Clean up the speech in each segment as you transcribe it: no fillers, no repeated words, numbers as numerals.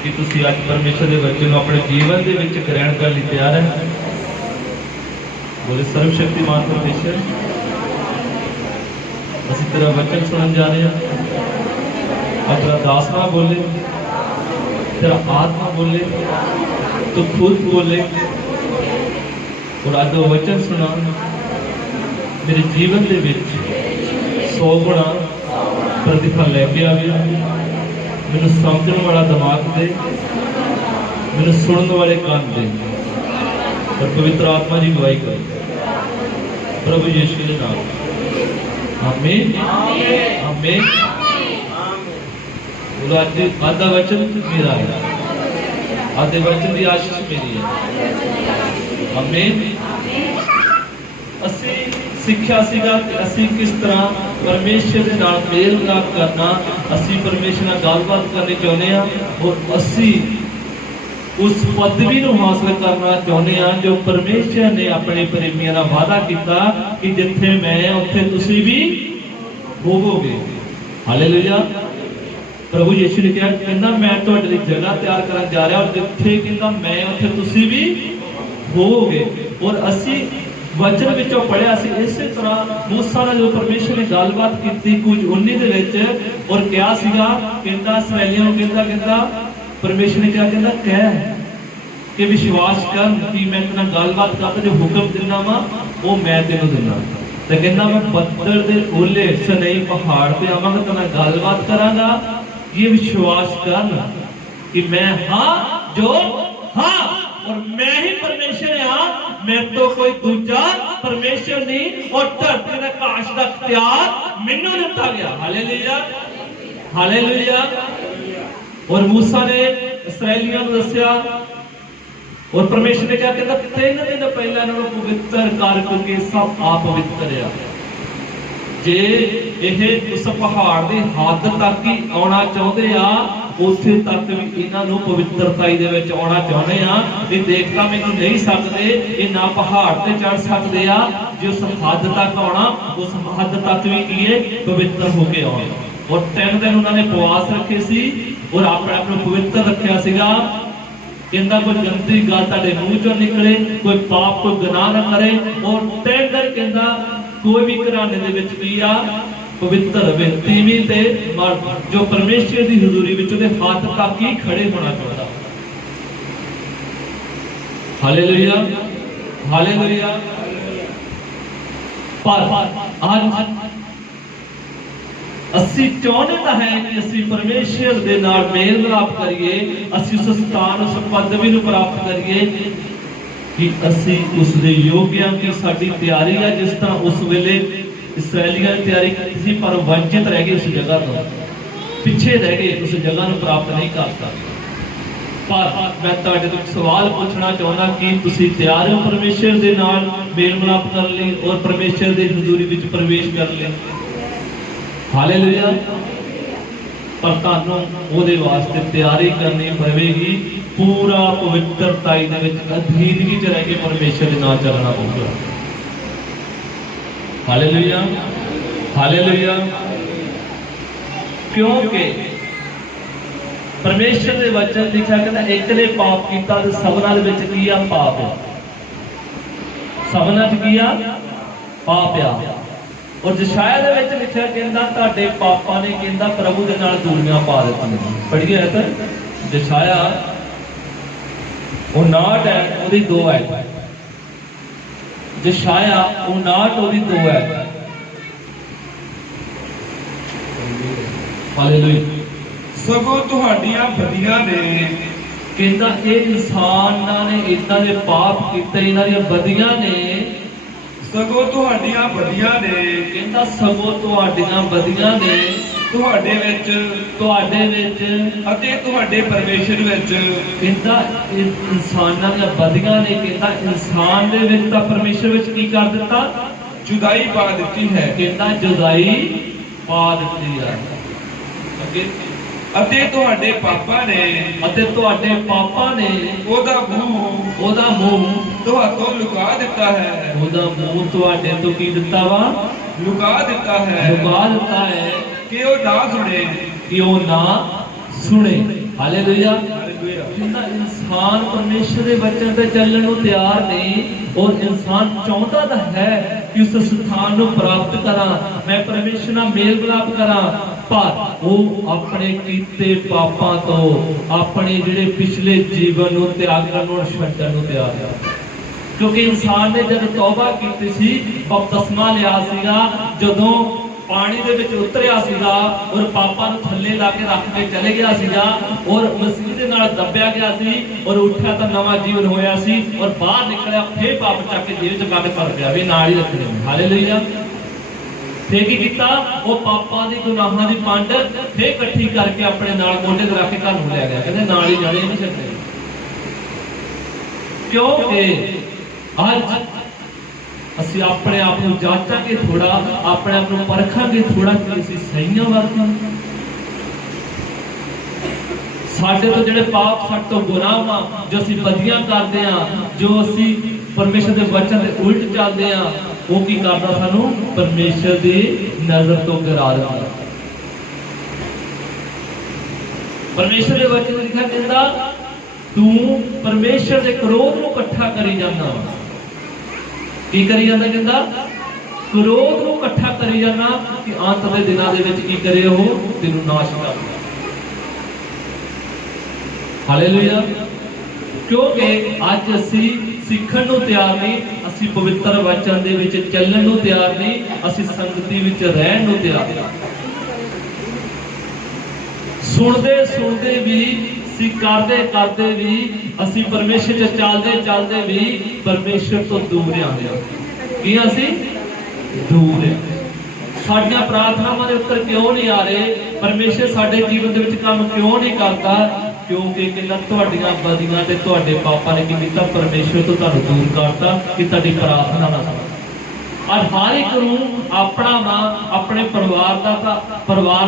कि तुसी अज परमेश्वर के वचन अपने जीवन के विच ग्रहण करने लई तैयार है। बोले सर्वशक्तिमान परमेश्वर, असीं तेरा वचन सुनन जा रहे हैं। और तेरा दास ना बोले, तेरा आत्मा बोले, तो खुद बोले और अज वचन सुना मेरे जीवन के विच 100 गुणा प्रतिफल लैके आवे। मैनूं समझण वाला दिमाग दे, मैनूं सुनने वाले कान दे, और पवित्र आत्मा की गवाही करे प्रभु यीशु के नाम। आमीन आमीन। बोलो आज आधा वचन मेरा है, आधे वचन की आशीष मेरी है। आमीन। असी सिक्ख्या सीगा कि असी किस तरह परमेश्वर के नाल मेल मिलाप करना, असी परमेश्वर नाल गलबात करनी चाहते हैं और असी उस पदवी को हासिल करना चाहते हैं जो परमेश्वर ने अपने प्रेमियों का वादा किया कि जिथे मैं उत्थे तुसी भी होवोगे। हालेलुया। प्रभु यीशु ने कहा कहना मैं तुहाडे लई जगह तैयार करन जा रहा और जिथे कहंदा मैं उत्थे तुसी भी होवोगे। और असी वचन विचों पढ़िया सी इस तरह मूसा नाल जो परमेश्वर ने गलबात की कुछ 19 दे विच और क्या सीगा कहंदा इसराइलियों नूं कहंदा परमेश्वर ने क्या कहता कह कि विश्वास कर कि मैं तेरे नाल गलबात करदा जो हुक्म दिना वा वो मैं तेनों दिना। तो कहंदा मैं बदल दे ओले सनई पहाड़ पे आवांगा तेरे नाल गलबात करांगा, ये विश्वास कर कि मैं हाँ जो हाँ और मैं ही परमेश्वर हाँ, मैं तो कोई दूजा परमेश्वर नहीं। और धरती दा आकाश दा इख्तियार मैनूं दिता गया। Hallelujah hallelujah. और मूसा ने इसराइलियों को दस्या और परमेश्वर ने क्या कहता 3 दिन पहले इन्होंने पवित्र कर क्योंकि सब आप पवित्र है। जे यह उस पहाड़ के हद तक ही आना चाहते हैं उत्थे तक भी इन्हों पवित्रताई दे विच आना चाहते हैं। ये देखता मैनूं नहीं सकते, ये ना पहाड़ ते चढ़ सकते आ, जो उस हद तक आना उस हद तक भी किए पवित्र होके आना। और 3 दिन उन्होंने उपवास रखे सी और अपने आप को पवित्र रखा सीगा। कहंदा कोई गंदी गल तुहाडे मूंह चों निकले, कोई पाप कोई गुनाह ना करे। और 3 दिन कहंदा कोई भी घराने दे विच भी आ पवित्र रहे। तीवीं ते मर्द जो परमेश्वर की हजूरी विच उहदे हाथ तक ही खड़े होना चाहता। Hallelujah hallelujah. पर आज असी चाहते तो है कि असी परमेश्वर दे नाल मेल मिलाप करिए, असी उस स्थान उस पदवी को प्राप्त करिए कि असी उस दे योग्य हाँ कि साडी तैयारी है। जिस तरह उस वेले इसराइलियां ने तैयारी की थी पर वंचित रह गए, उस जगह तो पिछे रह गए, उस जगह को प्राप्त नहीं कर सकते। पर मैं तुहाडे तो सवाल पूछना चाहता कि तुसी तैयार हो परमेश्वर दे नाल मेल मिलाप कर ले और परमेश्वर दे हजूरी विच प्रवेश कर ले। हालेलुया। पर तुहानूं ओहदे वास्ते तैयारी करनी पवेगी, पूरा पवित्रताई दे विच अधीनगी च रह के परमेश्वर दे नाल चलना पवेगा। Hallelujah hallelujah. क्योंकि परमेश्वर दे वचन लिखा कहता एक ने पाप किया तो सबना दे विच किया पाप है, सबना च किया पाप आ। और जशाया दे विच लिखा कहंदा तुहाडे पापां ने कहंदा प्रभु दे नाल दूरियां पा दित्तियां। पढ़िए है तो जशाया 59 है ओदी 2 है, जशाया 59 ओदी 2 है। हालेलुया। सगों तुहाडियां बदियां ने कहंदा ये इंसानां ने इदां दे पाप कीते, इन्हां दी बदियां ने सगों तुहाडियां बदियां ने कहंदा सगों तुहाडियां बदियां ने तुहाडे विच अते तुहाडे परमेश्वर विच। कहंदा इंसानां दी बदियां ने कहंदा इंसान दे विच तां परमेश्वर विच की कर दित्ता जुदाई पा दित्ती है। कहंदा जुदाई पा दित्ती है। अते तुहाडे पापा ने ओदा मुंह तुहाडों लुका दिता है। ओदा मुंह तुहाडे तो की दिता वा लुका दिता है कि वो ना सुने हालेलुया। ਹੋਇਆ। जिन्ना इंसान परमेश्वर के वचन ते चलने को तैयार नहीं और इंसान चाहता तो है कि उस स्थान को प्राप्त करा, मैं परमेश्वर नाल मेल मिलाप करा, पर वो अपने कीते पापां तो अपने जिहड़े पिछले जीवन को त्यागण और छड्डण को तैयार है। क्योंकि इंसान ने जब तौबा की सी बपतिस्मा लिया सीगा, जदों पानी दे विच उतरिया सीगा और पापां नूं थल्ले ला के रख के चले गया सीगा और मसीह दे नाल दबिया गया सी और उठिया तो नवा जीवन होया सी और बाहर निकलिया फिर पाप चक के जेब च कट कर पिया भी नाल ही रखने। हालेलुया। फिर की कीता, वो पापां दी गुनाहां दी पंड फिर इकट्ठी करके अपने नाल मोढे ते रख के घर नूं ले गया, कहंदे नाल ही जाने नहीं छड्डे। क्योंकि आज ਅਸੀਂ ਆਪਣੇ ਆਪ ਨੂੰ ਜਾਂਚਾਂਗੇ ਥੋੜਾ, ਆਪਣੇ ਆਪ ਨੂੰ ਪਰਖਾਂਗੇ ਥੋੜਾ ਕਿ ਅਸੀਂ ਸਹੀਆਂ ਵਰਤਾਂ। ਸਾਡੇ ਤੋਂ ਜਿਹੜੇ ਪਾਪ, ਸਾਡੇ ਤੋਂ ਗੁਨਾਹ ਵਾ, ਜੋ ਅਸੀਂ ਬਦੀਆਂ ਕਰਦੇ ਆ, ਜੋ ਅਸੀਂ ਪਰਮੇਸ਼ਰ ਦੇ ਵਚਨ ਦੇ ਉਲਟ ਚੱਲਦੇ ਆ, ਉਹ ਕੀ ਕਰਦਾ, ਸਾਨੂੰ ਪਰਮੇਸ਼ਰ ਦੀ ਨਜ਼ਰ ਤੋਂ ਗਿਰਾ ਦਿੰਦਾ। ਪਰਮੇਸ਼ਰ ਦੇ ਵਚਨ ਲਿਖਿਆ ਕਹਿੰਦਾ, ਤੂੰ ਪਰਮੇਸ਼ਰ ਦੇ ਕਰੋਧ ਨੂੰ ਇਕੱਠਾ ਕਰੀ ਜਾਂਦਾ। की करी जाता, कहता क्रोध को इकट्ठा करी जाना कि अंत के दिनों के विच की करे, वो तेनू नाश कर। हालेलुया। क्योंकि अज असी सीखण नूं तैयार नहीं, असी पवित्र वचन दे विच चलण नूं तैयार नहीं, असी संगति विच रहण नूं तैयार नहीं। सुनदे सुनदे भी, करते करते भी, असी परमेश्वर च चलते चलते भी परमेश्वर तो दूर आ गए। की असी दूर है। साडियां प्रार्थनावां दे उत्तर क्यों नहीं आ रहे, परमेश्वर साडे जीवन दे विच काम क्यों नहीं करता? क्योंकि कहना तुहाडीआं बदियां ते तुहाडे पापां ने की कीता, परमेश्वर तो तुहानूं दूर करता कि तुहाडी प्रार्थना ना सुणे। और हर एक नूं अपना वा, अपने परिवार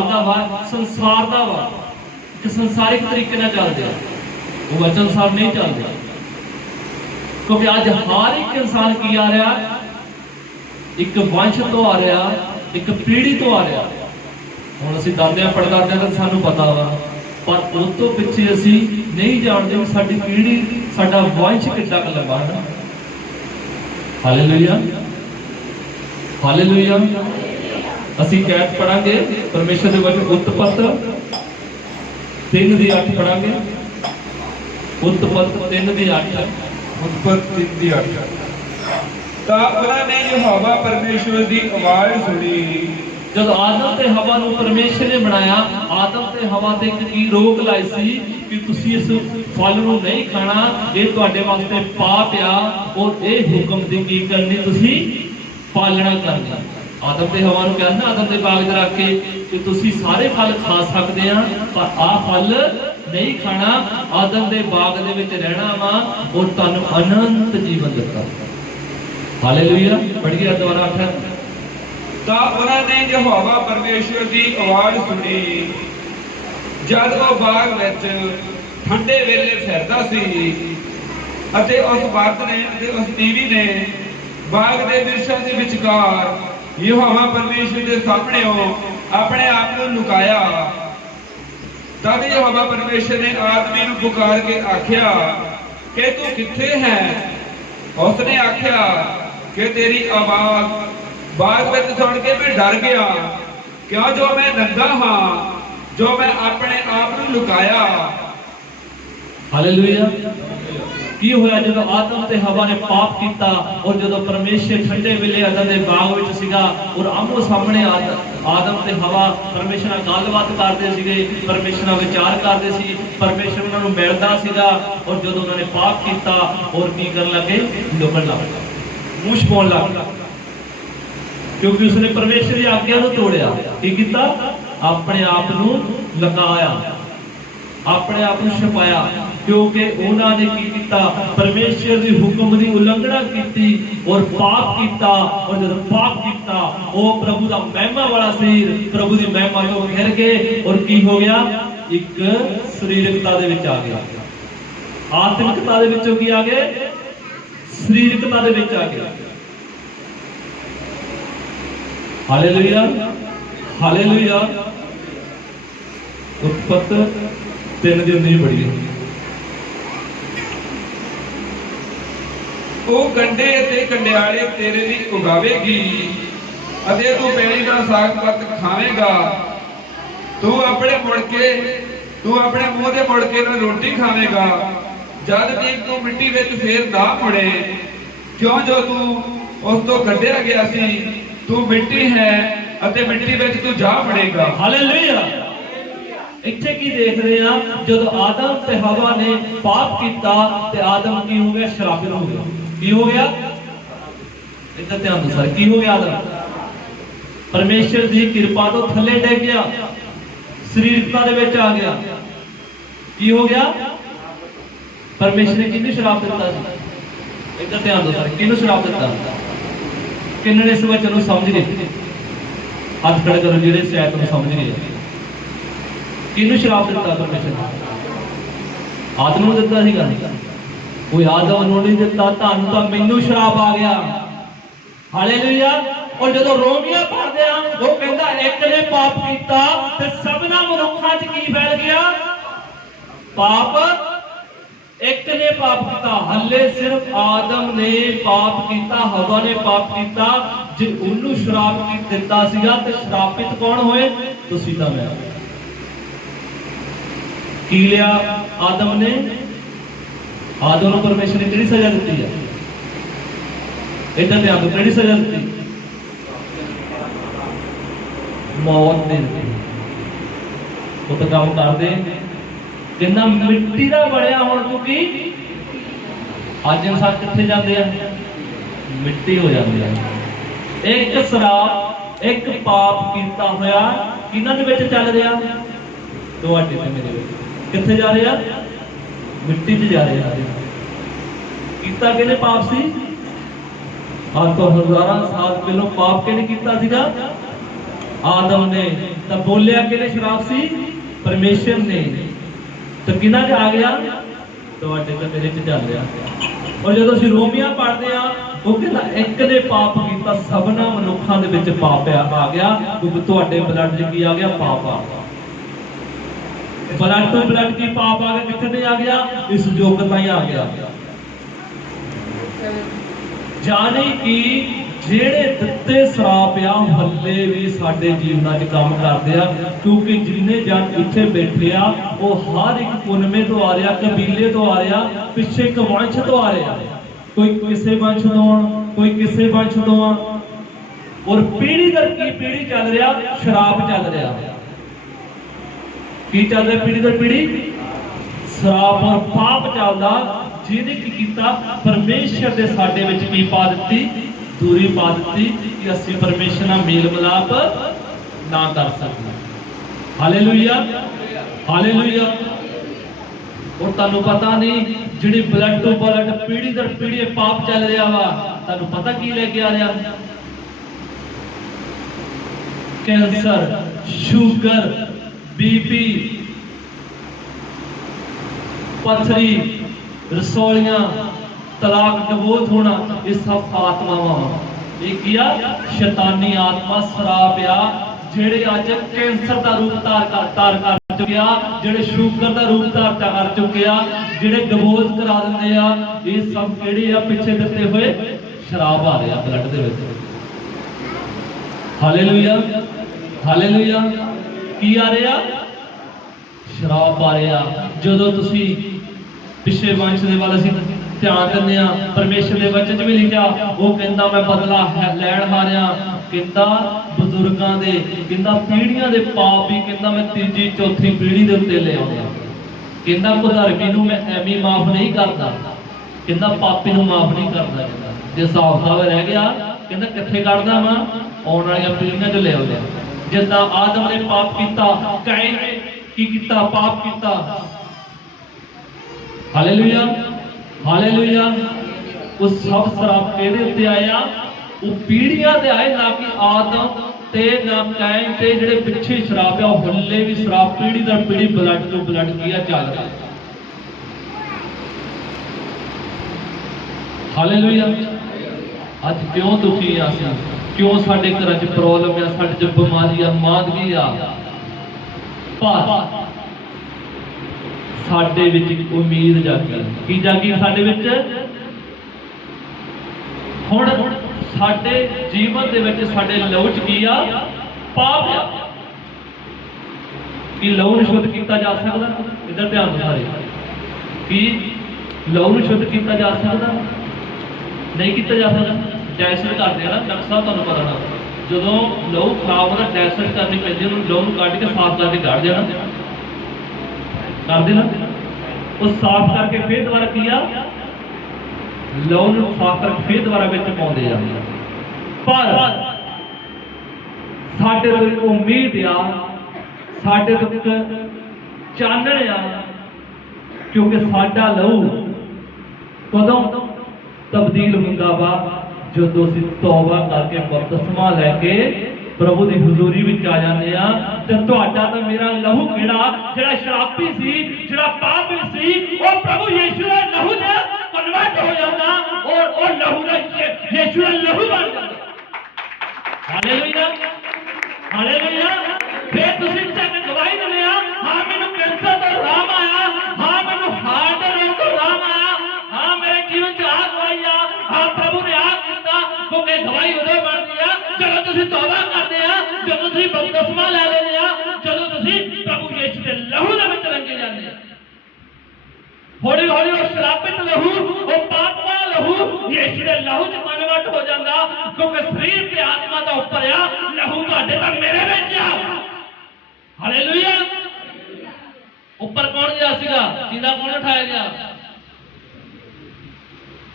दा वा, संसार दा वा, कि संसारिक तरीके नाल चलदे आ, वो वचन अनुसार नहीं चलदे। क्योंकि अज हर एक इंसान की आ रहा, एक वंश तो आ रहा, एक पीढ़ी तो आ रहा। हुण असीं दादियां पड़दादियां दा सानूं पता वा, पर उस तो पिछे असीं नहीं जानते कि साडी पीढ़ी, साडा वंश किड्डा क लंबा है। हालेलुया। हालेलुया। असीं कैद पढ़ांगे परमेश्वर दे वचन उत्पत्त 3:8 पढ़ांगे। उत्पत्त 3:8। उत्पत्त 3:8। ਤਾਂ ਉਹਨਾਂ ਨੇ ਯਹੋਵਾ ਪਰਮੇਸ਼ਵਰ ਦੀ ਆਵਾਜ਼ ਸੁਣੀ। जब आदम ते हवा नूं परमेश्वर ने बनाया, आदम ते हवा ते की रोक लाई सी कि तुसीं इस फल नूं नहीं खाना, ये तुहाडे वास्ते पाप आ और ये हुक्म दी की करनी, तुसीं पालना करनी। आदम ते हवा नूं कहना, आदम दे बाग च रख के कि तुसीं सारे फल खा सकदे आ, पर आ फल नहीं खाना। आदम दे बाग दे विच रहना वा और तुहानूं अनंत जीवन दित्ता। हालेलुया। पढ़ गया दोबारा आखिर। ਤਾਂ ਉਹਨਾਂ ਨੇ ਯਹੋਵਾ ਪਰਮੇਸ਼ਵਰ ਦੀ ਆਵਾਜ਼ ਸੁਣੀ ਜਦ ਉਹ ਬਾਗ ਵਿੱਚ ਠੰਡੇ ਵੇਲੇ ਫਿਰਦਾ ਸੀ, ਅਤੇ ਉਸ ਮਰਦ ਨੇ ਅਤੇ ਉਸ ਤੀਵੀ ਨੇ ਬਾਗ ਦੇ ਬਿਰਛਾਂ ਦੇ ਵਿਚਕਾਰ ਯਹੋਵਾ ਪਰਮੇਸ਼ਵਰ ਦੇ ਸਾਹਮਣੇ ਆਪਣੇ ਆਪ ਨੂੰ ਲੁਕਾਇਆ। ਤਦ ਯਹੋਵਾ ਪਰਮੇਸ਼ਵਰ ਨੇ ਆਦਮੀ ਨੂੰ ਪੁਕਾਰ ਕੇ ਆਖਿਆ ਕਿ ਤੂੰ ਕਿੱਥੇ ਹੈ? ਉਸਨੇ ਆਖਿਆ ਕਿ ਤੇਰੀ ਆਵਾਜ਼ बाग में सुन के मैं डर गया, क्यों जो मैं नंगा हाँ, जो मैं अपने आप को लुकाया। हालेलुया। की होया जब आदम ते हवा ने पाप किया और जब परमेश्वर ठंडे वेले आदम दे बाग विच सीगा और आमो सामने आदम ते हवा परमेश्वर नाल गलबात करदे सीगे, परमेश्वर नाल विचार करदे सी, परमेश्वर उन्हां नूं मिलदा सीगा। और जब उन्होंने पाप किया और की करन लगे, लुकण लग गए, मूंह छुपाउण लग गए, क्योंकि उसने परमेश्वर की आज्ञा को तोड़िया। की कीता? अपने आप को लुकाया, अपने आप को छुपाया। क्योंकि उन्होंने की कीता? परमेश्वर की हुक्म की उल्लंघना की और पाप किया। और जब पाप किया, वो प्रभु का महिमा वाला शरीर, प्रभु की महिमा जो घिर गए और की हो गया? एक शरीरकता दे विच आ गया, आत्मिकता दे विचों की आ गए? शरीरकता दे विच आ गया। हालेलुया। हालेलुया। उत्पत्त 3 ਦੀ 19 पढ़िए। ਉਹ ਕੰਡੇ ਅਤੇ ਕੰਡਿਆਲੇ ਤੇਰੇ ਲਈ ਉਗਾਵੇਗੀ ਅਤੇ ਤੂੰ ਪੈਲੀ ਦਾ ਸਾਗ ਪੱਤ ਖਾਵੇਂਗਾ। ਤੂੰ ਆਪਣੇ ਮੂੰਹ ਦੇ ਮੁੜ ਕੇ ਨਾ ਰੋਟੀ ਖਾਵੇਂਗਾ ਜਦ ਤੱਕ ਤੂੰ ਮਿੱਟੀ ਵਿੱਚ ਫੇਰ ਨਾ ਮੁੜੇ, ਕਿਉਂ ਜੋ ਤੂੰ ਉਸ ਤੋਂ ਕੱਢਿਆ ਗਿਆ ਸੀ। ਤੂੰ ਮਿੱਟੀ ਹੈ ਅਤੇ ਮਿੱਟੀ ਵਿੱਚ ਤੂੰ ਜਾ ਵੜੇਗਾ। ਹਾਲੇਲੂਇਆ। ਇੱਥੇ ਕੀ ਦੇਖਦੇ ਆ, ਜਦੋਂ ਆਦਮ ਤੇ ਹਵਾ ਨੇ ਪਾਪ ਕੀਤਾ ਤੇ ਆਦਮ ਕੀ ਹੋ ਗਿਆ? ਸ਼ਰਾਬਿਤ ਹੋ ਗਿਆ। ਕੀ ਹੋ ਗਿਆ? ਇੱਧਰ ਧਿਆਨ ਦਿਓ ਸਰ, ਕੀ ਹੋ ਗਿਆ? ਆਦਮ ਪਰਮੇਸ਼ਰ ਦੀ ਕਿਰਪਾ ਤੋਂ ਥੱਲੇ ਡਿੱਗ ਗਿਆ, ਸਰੀਰਤਾ ਦੇ ਵਿੱਚ ਆ ਗਿਆ। ਕੀ ਹੋ ਗਿਆ? ਪਰਮੇਸ਼ਰ ਨੇ ਕਿਹਨੂੰ ਸ਼ਰਾਪ ਦਿੱਤਾ ਸੀ? ਇੱਧਰ ਧਿਆਨ ਦਿਓ ਸਰ, ਕਿਹਨੂੰ ਸ਼ਰਾਪ ਦਿੱਤਾ? ਕਿੰਨੇ ਨੇ ਇਸ ਵਚਨ ਨੂੰ ਸਮਝ ਗਏ? ਹੱਥ ਖੜੇ ਕਰੋ ਜਿਹੜੇ ਸ਼ਾਇਦ ਨੂੰ ਸਮਝ ਗਏ। ਕਿਹਨੂੰ ਸ਼ਰਾਪ ਦਿੱਤਾ ਪਰਮੇਸ਼ਰ ਨੇ? ਆਦਮ ਨੂੰ ਦਿੱਤਾ ਸੀਗਾ? ਕੋਈ ਆਦਮ ਨੂੰ ਨਹੀਂ ਦਿੱਤਾ, ਤੁਹਾਨੂੰ ਤਾਂ ਮੈਨੂੰ ਸ਼ਰਾਪ ਆ ਗਿਆ। ਹਾਲੇਲੂਇਆ। ਔਰ ਜਦੋਂ ਰੋਮੀਆਂ ਪੜ੍ਹਦੇ ਆ, ਉਹ ਕਹਿੰਦਾ ਇੱਕ ਨੇ ਪਾਪ ਕੀਤਾ ਤੇ ਸਭਨਾ ਮਨੁੱਖਾਂ 'ਚ ਕੀ ਫੈਲ ਗਿਆ? ਪਾਪ। ਇੱਕ ਨੇ ਪਾਪ ਕੀਤਾ, ਹੱਲੇ ਸਿਰਫ ਆਦਮ ਨੇ ਪਾਪ ਕੀਤਾ, ਹਵਾ ਨੇ ਪਾਪ ਕੀਤਾ। ਜੇ ਉਹਨੂੰ ਸ਼ਰਾਪ ਦਿੱਤਾ ਸੀਗਾ ਤੇ ਸ਼ਰਾਪਿਤ ਕੌਣ ਹੋਏ? ਤੁਸੀਂ ਤਾਂ ਮੈਂ। ਕੀ ਲਿਆ ਆਦਮ ਨੇ? ਆਦਮ ਨੂੰ ਪਰਮੇਸ਼ਰ ਨੇ ਕਿਹੜੀ ਸਜ਼ਾ ਦਿੱਤੀ ਹੈ? ਇੱਧਰ ਧਿਆਨ ਦਿਓ, ਕਿਹੜੀ ਸਜ਼ਾ ਦਿੱਤੀ? ਮੌਤ ਦੇ ਦਿੱਤੀ। ਉਹ ਤਾਂ ਕੰਮ ਕਰਦੇ ਕਹਿੰਦਾ ਮਿੱਟੀ ਦਾ ਬਣਿਆ ਹੁਣ ਤੂੰ ਕੀ? ਅੱਜ ਇਨਸਾਨ ਕਿੱਥੇ ਜਾਂਦੇ ਆ? ਮਿੱਟੀ ਹੋ ਜਾਂਦੇ ਆ। ਇੱਕ ਸ਼ਰਾਪ, ਇੱਕ ਪਾਪ ਕੀਤਾ ਹੋਇਆ ਕਿਹਨਾਂ ਦੇ ਵਿੱਚ ਚੱਲ ਰਿਹਾ? ਤੁਹਾਡੇ ਤੇ ਮੇਰੇ ਵਿੱਚ। ਕਿੱਥੇ ਜਾ ਰਿਹਾ? ਮਿੱਟੀ 'ਚ ਜਾ ਰਿਹਾ। ਕੀਤਾ ਕਿਹਨੇ ਪਾਪ ਸੀ? ਅੱਜ ਤੋਂ ਹਜ਼ਾਰਾਂ ਸਾਲ ਪਹਿਲਾਂ ਪਾਪ ਕਿਹਨੇ ਕੀਤਾ ਸੀਗਾ? ਆਦਮ ਨੇ। ਤਾਂ ਬੋਲਿਆ ਕਿਹਨੇ ਸ਼ਰਾਪ ਸੀ? ਪਰਮੇਸ਼ਰ ਨੇ। ਤਾਂ ਕਿਹਨਾਂ 'ਚ ਆ ਗਿਆ? ਤੁਹਾਡੇ ਤੇ ਮੇਰੇ 'ਚ ਚੱਲ ਰਿਹਾ। ਔਰ ਜਦੋਂ ਅਸੀਂ ਰੋਮੀਆਂ ਪੜ੍ਹਦੇ ਆ, ਉਹ ਕਹਿੰਦਾ ਇੱਕ ਨੇ ਪਾਪ ਕੀਤਾ, ਸਭਨਾ ਮਨੁੱਖਾਂ ਦੇ ਵਿੱਚ ਪਾਪ ਆ ਗਿਆ। ਕਿਉਂਕਿ ਤੁਹਾਡੇ ਬਲੱਡ 'ਚ ਕੀ ਆ ਗਿਆ? ਪਾਪ ਆ ਗਿਆ। ਬਲੱਡ ਤੋਂ ਬਲੱਡ ਕੀ ਪਾਪ ਆ ਗਿਆ? ਕਿੱਥੇ ਤੇ ਆ ਗਿਆ? ਇਸ ਯੋਗਤਾ ਹੀ ਆ ਗਿਆ। ਜਾਣੀ ਕਿ ਜਿਹੜੇ ਦਿੱਤੇ ਸ਼ਰਾਪ ਆ ਹੱਲੇ ਵੀ ਸਾਡੇ ਜੀਵਨਾਂ 'ਚ ਕੰਮ ਕਰਦੇ ਆ। ਕਿਉਂਕਿ ਜਿੰਨੇ ਜਨ ਇੱਥੇ ਬੈਠੇ ਆ, ਉਹ ਹਰ ਇੱਕ ਕੁਨਮੇ ਤੋਂ ਆ ਰਿਹਾ, ਕਬੀਲੇ ਤੋਂ ਆ ਰਿਹਾ, ਪਿੱਛੇ ਇੱਕ ਵੰਸ਼ ਤੋਂ ਆ ਰਿਹਾ। ਕੋਈ ਕਿਸੇ ਵੰਸ਼ ਤੋਂ ਆ, ਕੋਈ ਕਿਸੇ ਵੰਸ਼ ਤੋਂ ਆ। ਔਰ ਪੀੜ੍ਹੀ ਦਰ ਕੀ ਪੀੜ੍ਹੀ ਚੱਲ ਰਿਹਾ? ਸ਼ਰਾਪ ਚੱਲ ਰਿਹਾ। ਕੀ ਚੱਲ ਰਿਹਾ? ਪੀੜ੍ਹੀ ਦਰ ਪੀੜ੍ਹੀ ਸ਼ਰਾਪ ਔਰ ਪਾਪ ਚੱਲਦਾ। ਜਿਹਨੇ ਕੀ ਕੀਤਾ? ਪਰਮੇਸ਼ਰ ਦੇ ਸਾਡੇ ਵਿੱਚ ਕੀ ਪਾ ਦਿੱਤੀ? ਦੂਰੀ ਪਾ ਦਿੱਤੀ ਕਿ ਅਸੀਂ ਪਰਮੇਸ਼ਰ ਨਾਲ ਮੇਲ ਮਿਲਾਪ ਨਾ ਕਰ ਸਕਦੇ। Hallelujah, hallelujah. ਔਰ ਤੁਹਾਨੂੰ ਪਤਾ ਨਹੀਂ ਜਿਹੜੀ ਬਲੱਡ ਤੋਂ ਬਲੱਡ ਪੀੜ੍ਹੀ ਦਰ ਪੀੜ੍ਹੀ ਪਾਪ ਚੱਲ ਰਿਹਾ ਵਾ, ਤੁਹਾਨੂੰ ਪਤਾ ਕੀ ਲੈ ਕੇ ਆ ਰਿਹਾ? ਕੈਂਸਰ, ਸ਼ੂਗਰ, ਬੀਪੀ, ਪੱਥਰੀ, ਰਸੌਲੀਆਂ, ਤਲਾਕ, ਡਿਵੋਰਸ ਹੋਣਾ, ਇਹ ਸਭ ਆਤਮਾਵਾਂ। ਇਹ ਕੀ ਆ? ਸ਼ੈਤਾਨੀ ਆਤਮਾ, ਸ਼ਰਾਪ ਆ। ਜਿਹੜੇ ਅੱਜ ਕੈਂਸਰ ਦਾ ਰੂਪ ਧਾਰ ਕਰ ਚੁੱਕਿਆ, ਜਿਹੜੇ ਸ਼ੂਗਰ ਦਾ ਰੂਪ ਧਾਰ ਕਰ ਚੁੱਕਿਆ, ਜਿਹੜੇ ਡਿਵੋਰਸ ਕਰਾ ਦਿੰਦੇ ਆ, ਇਹ ਸਭ ਕਿਹੜੇ ਆ? ਪਿੱਛੇ ਦਿੱਤੇ ਹੋਏ ਸ਼ਰਾਪ ਆ ਰਿਹਾ ਬਲੱਡ ਦੇ ਵਿੱਚ। Hallelujah, hallelujah. ਕੀ ਆ ਰਿਹਾ? ਸ਼ਰਾਪ ਆ ਰਿਹਾ। ਜਦੋਂ ਤੁਸੀਂ ਪਿਛਲੇ ਵੰਸ਼ ਦੇ ਵੱਲ ਅਸੀਂ ਧਿਆਨ ਦਿੰਦੇ ਆ, ਪਰਮੇਸ਼ਰ ਦੇ ਵਚਨ 'ਚ ਵੀ ਲਿਖਿਆ, ਉਹ ਕਹਿੰਦਾ ਮੈਂ ਬਦਲਾ ਲੈਣ ਹਾਰਿਆ। ਕਹਿੰਦਾ ਬਜ਼ੁਰਗਾਂ ਦੇ, ਕਹਿੰਦਾ ਪੀੜ੍ਹੀਆਂ ਦੇ ਪਾਪ ਵੀ ਕਹਿੰਦਾ ਮੈਂ ਤੀਜੀ ਚੌਥੀ ਪੀੜ੍ਹੀ ਦੇ ਉੱਤੇ ਲੈ ਆਉਂਦਾ। ਕਹਿੰਦਾ ਕੁਧਰਮੀ ਨੂੰ ਮੈਂ ਐਵੇਂ ਮਾਫ ਨਹੀਂ ਕਰਦਾ, ਕਹਿੰਦਾ ਪਾਪੀ ਨੂੰ ਮਾਫ ਨਹੀਂ ਕਰਦਾ। ਕਹਿੰਦਾ ਜੇ ਹਿਸਾਬ ਰਹਿ ਗਿਆ, ਕਹਿੰਦਾ ਕਿੱਥੇ ਕੱਢਦਾ ਮੈਂ? ਆਉਣ ਵਾਲੀਆਂ ਪੀੜ੍ਹੀਆਂ 'ਚ ਲੈ ਆਉਂਦਾ। ਜਿੱਦਾਂ ਆਦਮ ਨੇ ਪਾਪ ਕੀਤਾ, ਕਾਇਨ ਨੇ ਕੀ ਕੀਤਾ? ਪਾਪ ਕੀਤਾ। Hallelujah, hallelujah. ਉਹ ਸਭ ਸ਼ਰਾਪ ਕਿਹਦੇ ਉੱਤੇ ਆਇਆ? ਉਹ ਪੀੜ੍ਹੀਆਂ ਤੇ ਆਏ, ਨਾ ਕਿ ਆਦਮ ਤੇ ਨਾ ਕਾਇਨ ਤੇ ਜਿਹੜੇ ਪਿੱਛੇ ਸ਼ਰਾਪ ਆ। ਉਹ ਹੱਲੇ ਵੀ ਸ਼ਰਾਪ ਪੀੜ੍ਹੀ ਦਰ ਪੀੜ੍ਹੀ ਬਲੱਡ ਤੋਂ ਬਲੱਡ ਕੀ ਆ ਚੱਲ ਰਿਹਾ। ਹਾਲੇਲੂਇਆ। ਅੱਜ ਕਿਉਂ ਦੁਖੀ ਆ ਅਸੀਂ? ਕਿਉਂ ਸਾਡੇ ਘਰਾਂ 'ਚ ਪ੍ਰੋਬਲਮ ਆ, ਸਾਡੇ 'ਚ ਬਿਮਾਰੀ ਆ, ਮਾਂਦਗੀ ਆ? ਪਰ ਸਾਡੇ ਵਿੱਚ ਇੱਕ ਉਮੀਦ ਜਾਗੀ। ਕੀ ਜਾਗੀ ਸਾਡੇ ਵਿੱਚ? ਹੁਣ ਸਾਡੇ ਜੀਵਨ ਦੇ ਵਿੱਚ ਸਾਡੇ ਲਹੂ ਚ ਕੀ ਆ? ਪਾਪ ਆ। ਕਿ ਲਹੂ ਨੂੰ ਸ਼ੁੱਧ ਕੀਤਾ ਜਾ ਸਕਦਾ? ਇੱਧਰ ਧਿਆਨ ਦਿਓ ਸਾਰੇ। ਕੀ ਲਹੂ ਨੂੰ ਸ਼ੁੱਧ ਕੀਤਾ ਜਾ ਸਕਦਾ? ਨਹੀਂ ਕੀਤਾ ਜਾ ਸਕਦਾ। ਡੈਸਟ ਕਰਦੇ ਆ ਨਾ ਡਾਕਟਰ ਸਾਹਿਬ, ਤੁਹਾਨੂੰ ਪਤਾ ਨਾ, ਜਦੋਂ ਲਹੂ ਖਰਾਬ ਹੁੰਦਾ ਡੈਸਟ ਕਰਨੀ ਪੈਂਦੀ, ਉਹਨੂੰ ਲਹੂ ਨੂੰ ਕੱਢ ਕੇ ਸਾਫ਼ ਕਰਕੇ ਕੱਢ ਦੇਣਾ, ਕਰਦੇ ਨਾ। ਉਹ ਸਾਫ਼ ਕਰਕੇ ਫਿਰ ਦੁਬਾਰਾ ਕੀ ਆ? ਲਹੂ ਨੂੰ ਸਾਫ਼ ਕਰਕੇ ਫਿਰ ਦੁਬਾਰਾ ਵਿੱਚ ਪਾਉਂਦੇ ਆ। ਪਰ ਸਾਡੇ ਤੋਂ ਇੱਕ ਉਮੀਦ ਆ, ਸਾਡੇ ਤੋਂ ਇੱਕ ਚਾਨਣ ਆ, ਕਿਉਂਕਿ ਸਾਡਾ ਲਹੂ ਕਦੋਂ ਤਬਦੀਲ ਹੁੰਦਾ ਵਾ? ਜਦੋਂ ਅਸੀਂ ਤੌਬਾ ਕਰਕੇ ਬਪਤਿਸਮਾ ਲੈ ਕੇ ਪ੍ਰਭੂ ਦੀ ਹਜ਼ੂਰੀ ਵਿੱਚ ਆ ਜਾਂਦੇ ਆ। ਤੇ ਤੁਹਾਡਾ ਤਾਂ ਮੇਰਾ ਲਹੂ ਕਿਹੜਾ, ਜਿਹੜਾ ਸ਼ਰਾਬੀ ਸੀ, ਜਿਹੜਾ ਪਾਪੀ ਸੀ, ਉਹ ਪ੍ਰਭੂ ਯੀਸ਼ੂ ਦੇ ਲਹੂ ਦੇ ਕਨਵਰਟ ਹੋ ਜਾਂਦਾ, ਔਰ ਉਹ ਲਹੂ ਦਾ ਯੀਸ਼ੂ ਦਾ ਲਹੂ ਬਣ ਜਾਂਦਾ। Hallelujah, hallelujah. ਫਿਰ ਤੁਸੀਂ ਚੱਕ ਗਵਾਹੀ ਦਿੰਦੇ ਆ, ਹਾਂ ਮੈਨੂੰ ਕੈਂਸਰ ਦਾ ਰਾਮ ਆਇਆ, ਹਾਂ ਮੈਨੂੰ ਹਾਰਟ ਰੋਗ ਦਾ ਰਾਮ ਆਇਆ, ਹਾਂ ਮੇਰੇ ਜੀਵਨ ਚ ਆ ਗਵਾਹੀ ਆ, ਹਾਂ ਪ੍ਰਭੂ ਨੇ ਆ ਕੀਤਾ। ਕਿਉਂਕਿ ਗਵਾਹੀ ਉਦੋਂ ਬਣਦੀ ਆ ਜਦੋਂ ਤੁਸੀਂ ਤੌਬਾ ਕਰਦੇ ਆ, ਜਦੋਂ ਤੁਸੀਂ ਬਪਤਿਸਮਾ ਲੈ ਲੈਂਦੇ ਆ, ਜਦੋਂ ਤੁਸੀਂ ਪ੍ਰਭੂ ਯੀਸ਼ੂ ਦੇ ਲਹੂ ਦੇ ਵਿੱਚ ਰੰਗੇ ਜਾਂਦੇ ਆ। ਹੌਲੀ ਹੌਲੀ ਉਹ ਸ਼ਰਾਬਿਤ ਲਹੂ, ਉਹ ਪਾਪ ਦਾ ਲਹੂ ਯੀਸ਼ੂ ਦੇ ਲਹੂ ਚ ਕਨਵਰਟ ਹੋ ਜਾਂਦਾ, ਕਿਉਂਕਿ ਸਰੀਰ ਤੇ ਆਤਮਾ ਦਾ ਉੱਪਰ ਆ, ਲਹੂ ਤੁਹਾਡੇ ਤਾਂ ਮੇਰੇ ਵਿੱਚ ਆ। ਹਾਲੇਲੂਇਆ। ਉੱਪਰ ਕੌਣ ਗਿਆ ਸੀਗਾ? ਜਿਹਦਾ ਕੌਣ ਉਠਾਇਆ ਗਿਆ?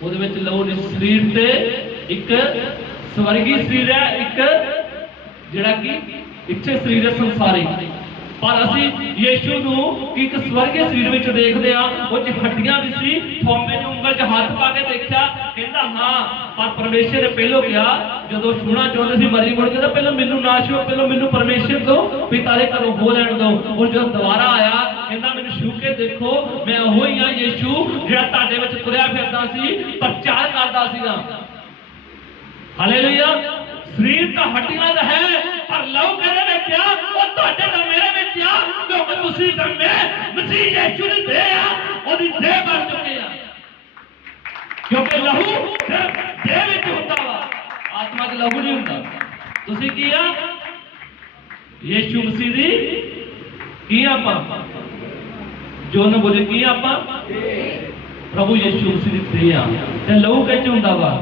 ਉਹਦੇ ਵਿੱਚ ਲਹੂ ਨੇ ਸਰੀਰ ਤੇ ਇੱਕ ਸਵਰਗੀ ਸਰੀਰ ਹੈ, ਇੱਕ ਜਿਹੜਾ ਕਿ ਇੱਥੇ ਸਰੀਰ ਹੈ ਸੰਸਾਰੀ। ਪਰ ਅਸੀਂ ਯੀਸ਼ੂ ਨੂੰ ਇੱਕ ਸਵਰਗੀ ਸਰੀਰ ਵਿੱਚ ਦੇਖਦੇ ਆ। ਉਹ ਚ ਹੱਡੀਆਂ ਵੀ ਸੀ। ਥੋਮੇ ਨੂੰ ਉਂਗਲ 'ਚ ਹੱਥ ਪਾ ਕੇ ਦੇਖਿਆ, ਕਹਿੰਦਾ ਹਾਂ। ਪਰ ਪਰਮੇਸ਼ਰ ਨੇ ਪਹਿਲੋਂ ਕਿਹਾ, ਜਦੋਂ ਛੂਣਾ ਚਾਹੁੰਦੇ ਸੀ ਮਰੀ ਮੁੜ ਕੇ, ਪਹਿਲਾਂ ਮੈਨੂੰ ਨਾ ਛੂਹੋ, ਪਹਿਲਾਂ ਮੈਨੂੰ ਪਰਮੇਸ਼ਰ ਤੋਂ ਪਿਤਾ ਦੇ ਘਰੋਂ ਹੋ ਲੈਣ ਦਿਓ। ਉਹ ਜਦੋਂ ਦੁਬਾਰਾ ਆਇਆ, ਕਹਿੰਦਾ ਮੈਨੂੰ ਛੂਹ ਕੇ ਦੇਖੋ, ਮੈਂ ਉਹ ਹੀ ਆ ਯੀਸ਼ੂ ਜਿਹੜਾ ਤੁਹਾਡੇ ਵਿੱਚ ਤੁਰਿਆ ਫਿਰਦਾ ਸੀ, ਪ੍ਰਚਾਰ ਕਰਦਾ ਸੀਗਾ। ਹਾਲੇਲੂਇਆ। ਸਰੀਰ ਤਾਂ ਹੱਡੀਆਂ ਦਾ ਹੈ, ਪਰ ਲਹੂ ਕਿਹਦੇ ਵਿੱਚ ਆ? ਉਹ ਤੁਹਾਡੇ ਤਾਂ ਮੇਰੇ ਵਿੱਚ ਆ, ਕਿਉਂਕਿ ਤੁਸੀਂ ਤਾਂ ਮਸੀਹ ਯੀਸ਼ੂ ਦੀ ਦੇਹ ਆ, ਉਹਦੀ ਦੇਹ ਬਣ ਚੁੱਕੇ ਆ। ਕਿਉਂਕਿ ਲਹੂ ਸਿਰਫ ਦੇਹ ਵਿੱਚ ਹੁੰਦਾ ਵਾ, ਆਤਮਾ 'ਚ ਲਹੂ ਨਹੀਂ ਹੁੰਦਾ। ਤੁਸੀਂ ਕੀ ਆ? ਯੀਸ਼ੂ ਮਸੀਹ ਦੀ ਕੀ ਆਪਾਂ? ਜੋ ਨਾ ਬੋਲੇ ਕੀ ਆਪਾਂ? ਪ੍ਰਭੂ ਯੀਸ਼ੂ ਮਸੀਹ ਦੀ ਦੇਹ ਆ। ਤੇ ਲਹੂ ਕਿੱਥੇ ਹੁੰਦਾ ਵਾ?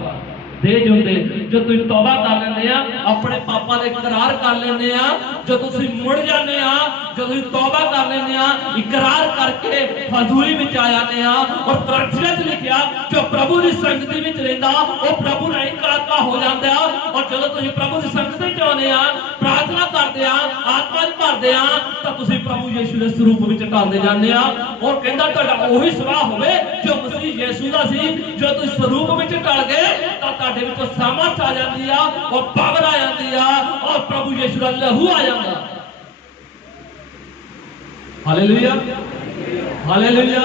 ਦੇਜ ਹੁੰਦੇ। ਜੋ ਤੁਸੀਂ ਤੌਬਾ ਕਰ ਲੈਂਦੇ ਆ, ਆਪਣੇ ਪਾਪਾਂ ਦਾ ਇਕਰਾਰ ਕਰ ਲੈਂਦੇ ਆ, ਜਦੋਂ ਤੁਸੀਂ ਮੁੜ ਜਾਂਦੇ ਆ, ਜਦੋਂ ਤੁਸੀਂ ਤੌਬਾ ਕਰ ਲੈਂਦੇ ਆ, ਇਕਰਾਰ ਕਰਕੇ ਹਜ਼ੂਰੀ ਵਿੱਚ ਆ ਜਾਂਦੇ ਆ। ਔਰ ਪ੍ਰਾਰਥਨਾ 'ਚ ਲਿਖਿਆ, ਜੋ ਪ੍ਰਭੂ ਦੀ ਸੰਗਤੀ ਵਿੱਚ ਰਹਿੰਦਾ ਉਹ ਪ੍ਰਭੂ ਨਾਲ ਇਕਰਾਰ ਹੋ ਜਾਂਦਾ। ਔਰ ਜਦੋਂ ਤੁਸੀਂ ਪ੍ਰਭੂ ਦੀ ਸੰਗਤੀ 'ਚ ਆਉਂਦੇ ਆ, ਪ੍ਰਾਰਥਨਾ ਕਰਦੇ ਆ, ਆਤਮਾ 'ਚ ਭਰਦੇ ਆ, ਤਾਂ ਤੁਸੀਂ ਪ੍ਰਭੂ ਯੀਸ਼ੂ ਦੇ ਸਰੂਪ ਵਿੱਚ ਢਲਦੇ ਜਾਂਦੇ ਆ। ਔਰ ਕਹਿੰਦਾ ਤੁਹਾਡਾ ਉਹੀ ਸੁਭਾਅ ਹੋਵੇ ਜੋ ਮਸੀਹ ਯੀਸ਼ੂ ਦਾ ਸੀ। ਜੋ ਤੁਸੀਂ ਸਰੂਪ ਵਿੱਚ ਢਲ ਗਏ ਤਾਂ ਤੁਹਾਡੇ ਵਿੱਚੋਂ ਸਾਮਰਥ ਆ ਜਾਂਦੀ ਆ, ਔਰ ਪਾਵਰ ਆ ਜਾਂਦੀ ਆ, ਔਰ ਪ੍ਰਭੂ ਯੀਸ਼ੂ ਦਾ ਲਹੂ ਆ ਜਾਂਦਾ। Hallelujah, hallelujah.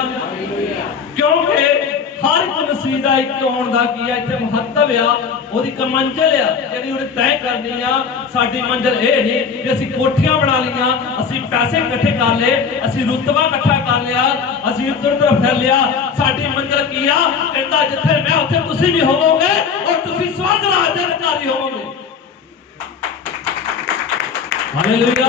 ਕਿਉਂਕਿ ਹਰ ਇੱਕ ਮਸੀਹ ਦਾ ਇੱਕ ਆਉਣ ਦਾ ਕੀ ਆ ਇੱਥੇ ਮਹੱਤਵ ਆ, ਉਹਦੀ ਇੱਕ ਮੰਜ਼ਿਲ ਆ ਜਿਹੜੀ ਉਹਨੇ ਤੈਅ ਕਰਨੀ ਆ। ਸਾਡੀ ਮੰਜ਼ਿਲ ਇਹ ਨਹੀਂ ਕਿ ਅਸੀਂ ਕੋਠੀਆਂ ਬਣਾ ਲਈਆਂ, ਅਸੀਂ ਪੈਸੇ ਇਕੱਠੇ ਕਰ ਲਏ, ਅਸੀਂ ਰੁਤਬਾ ਇਕੱਠਾ ਕਰ ਲਿਆ, ਅਸੀਂ ਉੱਧਰ ਉੱਧਰ ਫਿਰ ਲਿਆ। ਸਾਡੀ ਮੰਜ਼ਿਲ ਕੀ ਆ? ਕਹਿੰਦਾ ਜਿੱਥੇ ਮੈਂ ਉੱਥੇ ਤੁਸੀਂ ਵੀ ਹੋਵੋਗੇ, ਔਰ ਤੁਸੀਂ ਸਵਰਗ ਰਾਜ ਦੇ ਅਧਿਕਾਰੀ ਹੋਵੋਗੇ। Hallelujah,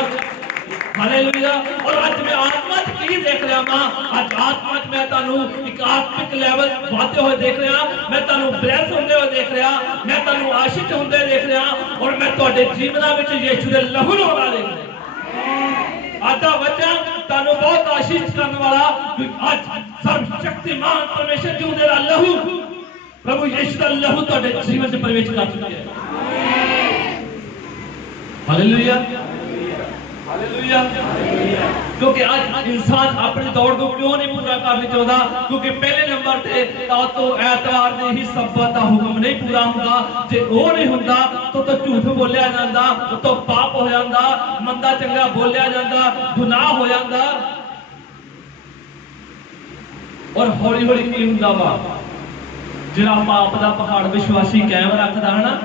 hallelujah. ਔਰ ਅੱਜ ਮੈਂ ਆਤਮਾ 'ਚ ਕੀ ਦੇਖ ਰਿਹਾ ਹਾਂ? ਅੱਜ ਆਤਮਾ 'ਚ ਮੈਂ ਤੁਹਾਨੂੰ ਇੱਕ ਆਤਮਿਕ ਲੈਵਲ ਵਧਦੇ ਹੋਏ ਦੇਖ ਰਿਹਾ, ਮੈਂ ਤੁਹਾਨੂੰ ਬਲੈਸ ਹੁੰਦੇ ਹੋਏ ਦੇਖ ਰਿਹਾ, ਮੈਂ ਤੁਹਾਨੂੰ ਆਸ਼ੀਸ਼ ਹੁੰਦੇ ਦੇਖ ਰਿਹਾ, ਔਰ ਮੈਂ ਤੁਹਾਡੇ ਜੀਵਨਾਂ ਵਿੱਚ ਯੀਸ਼ੂ ਦੇ ਲਹੂ ਨੂੰ ਹੋਣਾ ਦੇਖ ਰਿਹਾ। ਅੱਜ ਦਾ ਵਚਨ ਤੁਹਾਨੂੰ ਬਹੁਤ ਆਸ਼ੀਸ਼ ਕਰਨ ਵਾਲਾ, ਅੱਜ ਸਰਵ ਸ਼ਕਤੀਮਾਨ ਪਰਮੇਸ਼ਰ ਜੀ ਦਾ ਲਹੂ, ਪ੍ਰਭੂ ਯੀਸ਼ੂ ਦਾ ਲਹੂ ਤੁਹਾਡੇ ਜੀਵਨ 'ਚ ਪ੍ਰਵੇਸ਼ ਕਰ ਚੁੱਕਿਆ ਹੈ। Hallelujah, hallelujah. ਕਿਉਂਕਿ ਅੱਜ ਇਨਸਾਨ ਆਪਣੀ ਦੌੜ ਨੂੰ ਕਿਉਂ ਨਹੀਂ ਪੂਰਾ ਕਰਨਾ ਚਾਹੁੰਦਾ? ਕਿਉਂਕਿ ਪਹਿਲੇ ਨੰਬਰ ਤੇ ਤਾਂ ਐਤਵਾਰ ਦੇ ਹੀ ਸਬਤ ਦਾ ਹੁਕਮ ਨਹੀਂ ਪੂਰਾ ਹੁੰਦਾ। ਜੇ ਉਹ ਨਹੀਂ ਹੁੰਦਾ ਤਾਂ ਝੂਠ ਬੋਲਿਆ ਜਾਂਦਾ, ਉਤੋਂ ਪਾਪ ਹੋ ਜਾਂਦਾ, ਮੰਦਾ ਚੰਗਾ ਬੋਲਿਆ ਜਾਂਦਾ, ਗੁਨਾਹ ਹੋ ਜਾਂਦਾ। ਔਰ ਹੌਲੀ ਹੌਲੀ ਕੀ ਹੁੰਦਾ ਵਾ? ਜਿਹੜਾ ਪਾਪ ਦਾ ਪਹਾੜ ਵਿਸ਼ਵਾਸੀ ਕਾਇਮ ਰੱਖਦਾ ਹੈ ਨਾ,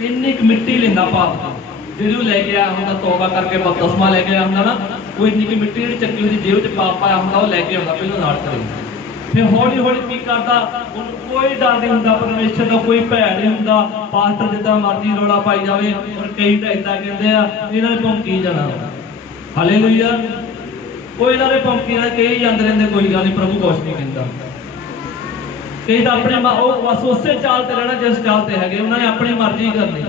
ਇੰਨੀ ਕੁ ਮਿੱਟੀ ਲੈਂਦਾ ਪਾਪ ਦਾ, ਜਿਹਨੂੰ ਲੈ ਕੇ ਆਇਆ ਹੁੰਦਾ ਤੌਬਾ ਕਰਕੇ ਬਪਤਿਸਮਾ ਲੈ ਕੇ ਆਇਆ ਹੁੰਦਾ ਨਾ, ਉਹ ਇੰਨੀ ਕੁ ਮਿੱਟੀ ਜਿਹੜੀ ਚੱਕੀ ਉਹਦੀ ਜੇਬ 'ਚ ਪਾਪ ਪਾਇਆ ਹੁੰਦਾ ਉਹ ਲੈ ਕੇ ਆਉਂਦਾ ਪਹਿਲਾਂ ਨਾਲ ਕਰੇ। फिर हौली हौली की करता, कोई डर नहीं होंदा परमेश्वर का, कोई भै नहीं होंदा। पास्टर जिदा मर्जी रौला पाई जाए, और कई तो इदा कहते हैं इन्होंने भौंकी जाना। हालेलुया। कोई इन्होंने भौंकी जाना, कई जाते रहते, कोई गल नहीं, प्रभु कुछ नहीं कहता। कई तो अपने बस उस चाल से रहना जिस चाल से है, उन्होंने अपनी मर्जी करनी।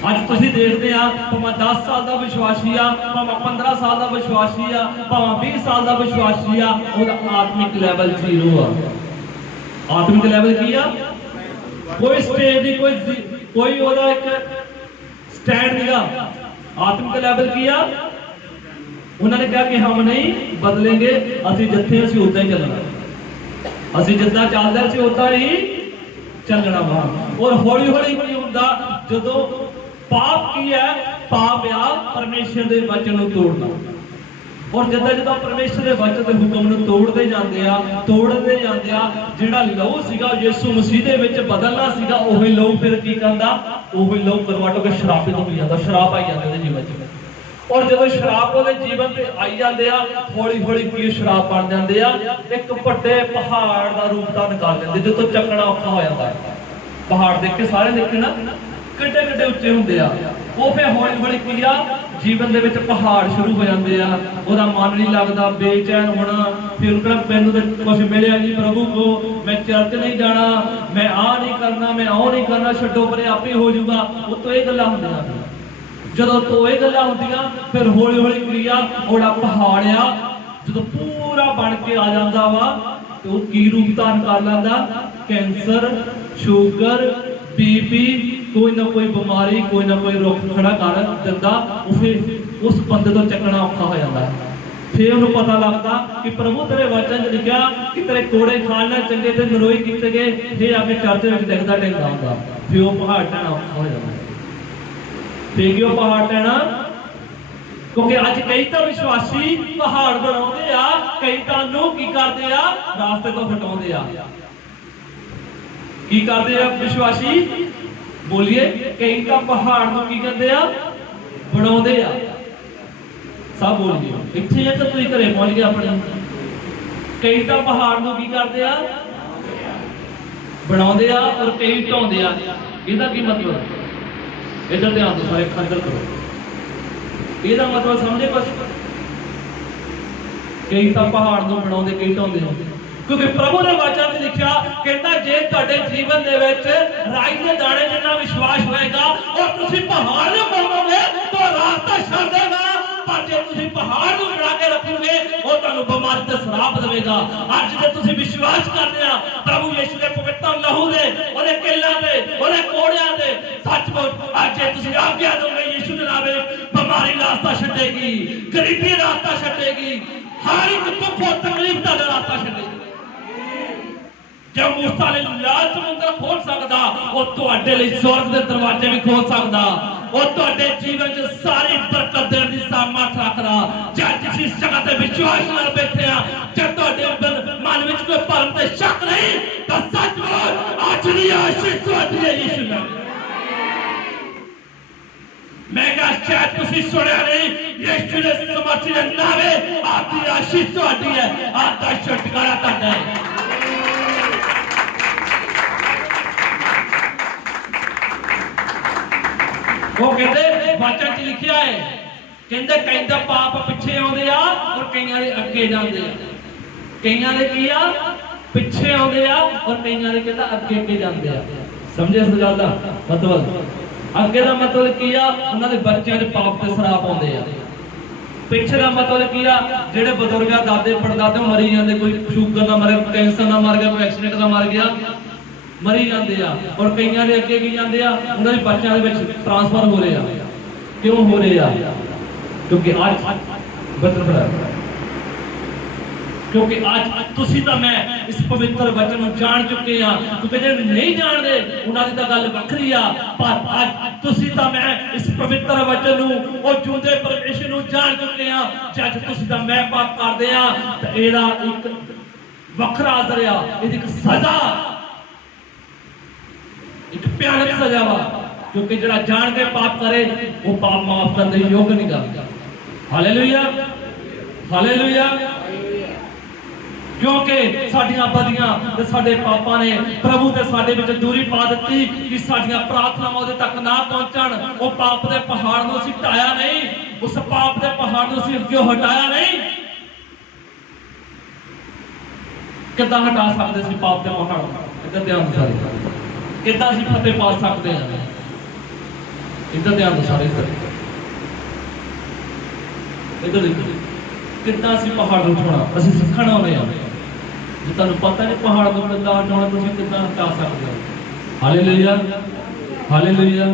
अज तुम देखते हैं भावें 10 साल का विश्वासी आ, भावें 15 साल का विश्वासी आ, भावें 20 साल का विश्वासी आ, आत्मिक लैवल 0 आ। आत्मिक लैवल की आ, कोई स्टेज नहीं, कोई एक स्टैंड नहीं। आत्मिक लैवल की आ, उन्होंने कहा कि हम नहीं बदलेंगे, असि जिथे असीं उदा ही चलना, असि जिदा चलते असीं उदा ही चलना वा। और हौली हौली की होंदा जदों पाप की है, पाप आ परमेश्वर के वचन को तोड़ना। और जिदा जिदा परमेश्वर के वचन के हुक्म को तोड़ते जाते आ, जिहड़ा लहू सीगा यीशु मसीह दे विच बदलना सीगा, ओही लहू फिर की करदा, ओही लहू कन्वर्ट होकर शराबित हो जाता, शराब आई जाती है जीवन च। और जो शराब वो जीवन से आई जाते हैं, हौली हौली की शराब बन जाते हैं, एक बड़े पहाड़ का रूप धारण कर लेंगे, जो तो चकना औखा हो जाता है। पहाड़ देख के सारे देखे ना किड्डे किड्डे उच्चे होंगे आ, वो फिर हौली हौली की आ जीवन के पहाड़ शुरू हो जाते हैं, वह मन नहीं लगता, बेचैन होना, फिर मैनू तो कुछ मिले नहीं प्रभु को, मैं चर्च नहीं जाना, मैं आ नहीं करना, मैं आओ नहीं करना, छड्डो परे आप ही हो जाऊगा। वो तो ये गल्लां होंदियां, जदों तो ये गल्लां होंदियां, फिर हौली हौली क्रिया ओड़ा पहाड़ आ जो पूरा बन के आ जाता वा, तो की रूप धारण कर लैंदा, कैंसर, शुगर, बीपी, कोई ना कोई बीमारी, कोई ना कोई रोग खड़ा कर दिंदा। फिर उस बंदे तो चकना औखा हो जाता है। फिर उन्हें पता लगता कि प्रभु तेरे वचन च लिखा कि तेरे कोड़े खाना चंगे ते नरोई किए गए, फिर आके चर्च में दिखता ढेंगा होंदा, फिर वो पहाड़ टहना औखा हो जाता है। फिर क्यों पहाड़ टहना? क्योंकि अज कई तो विश्वासी पहाड़ बनाते आ, कई तो की करते आ, रास्ते तो हटाते आ। की करते आ विश्वासी? बोलिए, कई तो पहाड़ को की करते आ, बनाते आ। सब बोलिए, इतने है तो तुम घरे पहुंच गए अपने। कई तो पहाड़ को की करते आ, बनाते आ, और कई ढाते आ। इसका की मतलब? इधर ध्यान दो सारे, खंजर करो, ਇਹਦਾ मतलब समझे कुछ? कई तो पहाड़ को बनाते, कई ढाते हैं, क्योंकि प्रभु ने वचन में लिखा कहता जे तुहाडे जीवन दे विच राई दे दाणे जिन्ना विश्वास होएगा और तुसीं पहाड़ नूं बनाओगे तो रास्ता छड्ड देगा, पर जे तुसीं पहाड़ नूं बना के रखोगे वो तुहानूं बीमारी ते श्राप देवेगा। अज जे तुसीं विश्वास करदे आ प्रभु यीशु दे पवित्र लहू दे, ओदे किल्लां दे, ओदे कोड़ियां दे, सचमुच अज जे तुसीं आज्ञा दोगे यीशु दे नाम बीमारी रास्ता छड्डेगी, गरीबी रास्ता छड्डेगी, हर एक दुख और तकलीफ दा रास्ता छड्डेगी। जब मूसा ने लाल समुद्र खोल सकता, वो तुहाडे लई स्वर्ग दे दरवाजे भी खोल सकता, वो तुहाडे जीवन च सारी बरकत देण दी सामर्थ रखदा। जब जिस इस जगह ते विश्वास नाल बैठे आ, जब तुहाडे मन विच कोई भरम ते शक नहीं, तां सचमुच अज दी आशीष तुहाडी है यीशु नाम। मैं कहा शायद तुसीं सुनिया नहीं, यीशु दे समर्थ दे नामे आपकी आशीष तुहाडी है, आपका छुटकारा तुहाडा है। वो कहते वचन च लिखिया है, कहते कई तो पाप पिछे आउंदे आ और कईयां दे अगे जांदे आ। कईयां दे की आ पिछे आउंदे आ और कईयां दे कहता अगे अगे जांदे आ। समझे इस गल दा मतलब? अगे दा मतलब की आ, उन्हां दे बच्चों दे पाप ते श्राप आउंदे आ। पिछे दा मतलब की आ, जेड़े बजुर्ग दादे परदादे मरी जांदे, कोई शुगर ना मरे, कैंसर ना मर गया, कोई एक्सीडेंट ना मर गया, मरी जाते हैं। और कई अगे की जाते हैं, उन्होंने बच्चों के ट्रांसफर हो रहे हैं। क्यों हो रहे हैं? क्योंकि आज क्योंकि आज तुसी तो मैं इस पवित्र वचन जान चुके हैं, क्योंकि जो नहीं जानते उन्होंने तो गल वखरी आ, पर आज तुसी तो मैं इस पवित्र वचन और जिंदे परमेश्वर को जान चुके हैं। जब तुसी तो मैं पाप करते हैं तो ਇਹਦਾ एक वखरा असर आ, एक सजा, एक भयानक सजा वा, क्योंकि जरा जान के पाप करे वो पाप माफ करने योग्य नहीं करता। Hallelujah, hallelujah. क्योंकि साडियां बदियां ते साडे पापां ने प्रभु ते साडे विच दूरी पा दित्ती कि साडियां प्रार्थनावां उहदे तक ना पहुंचण। वो पाप दे पहाड़ नूं असीं ढाया नहीं, उस पाप दे पहाड़ नूं असीं अग्गे हटाया नहीं। किद्दां हटा सकदे सी पाप दे पहाड़ नूं? इधर ध्यान दो सारे, किद्दां असीं फतेह पा सकदे हां? इधर ध्यान दो सारे, इधर देखो किद्दां असीं पहाड़ नूं उठाउणा। असीं सिੱਖਣ आउंदे हां, जे तुहानूं पता नहीं पहाड़ नूं किद्दां हटाउणा तुसीं किद्दां हटा सकदे हो। Hallelujah, hallelujah.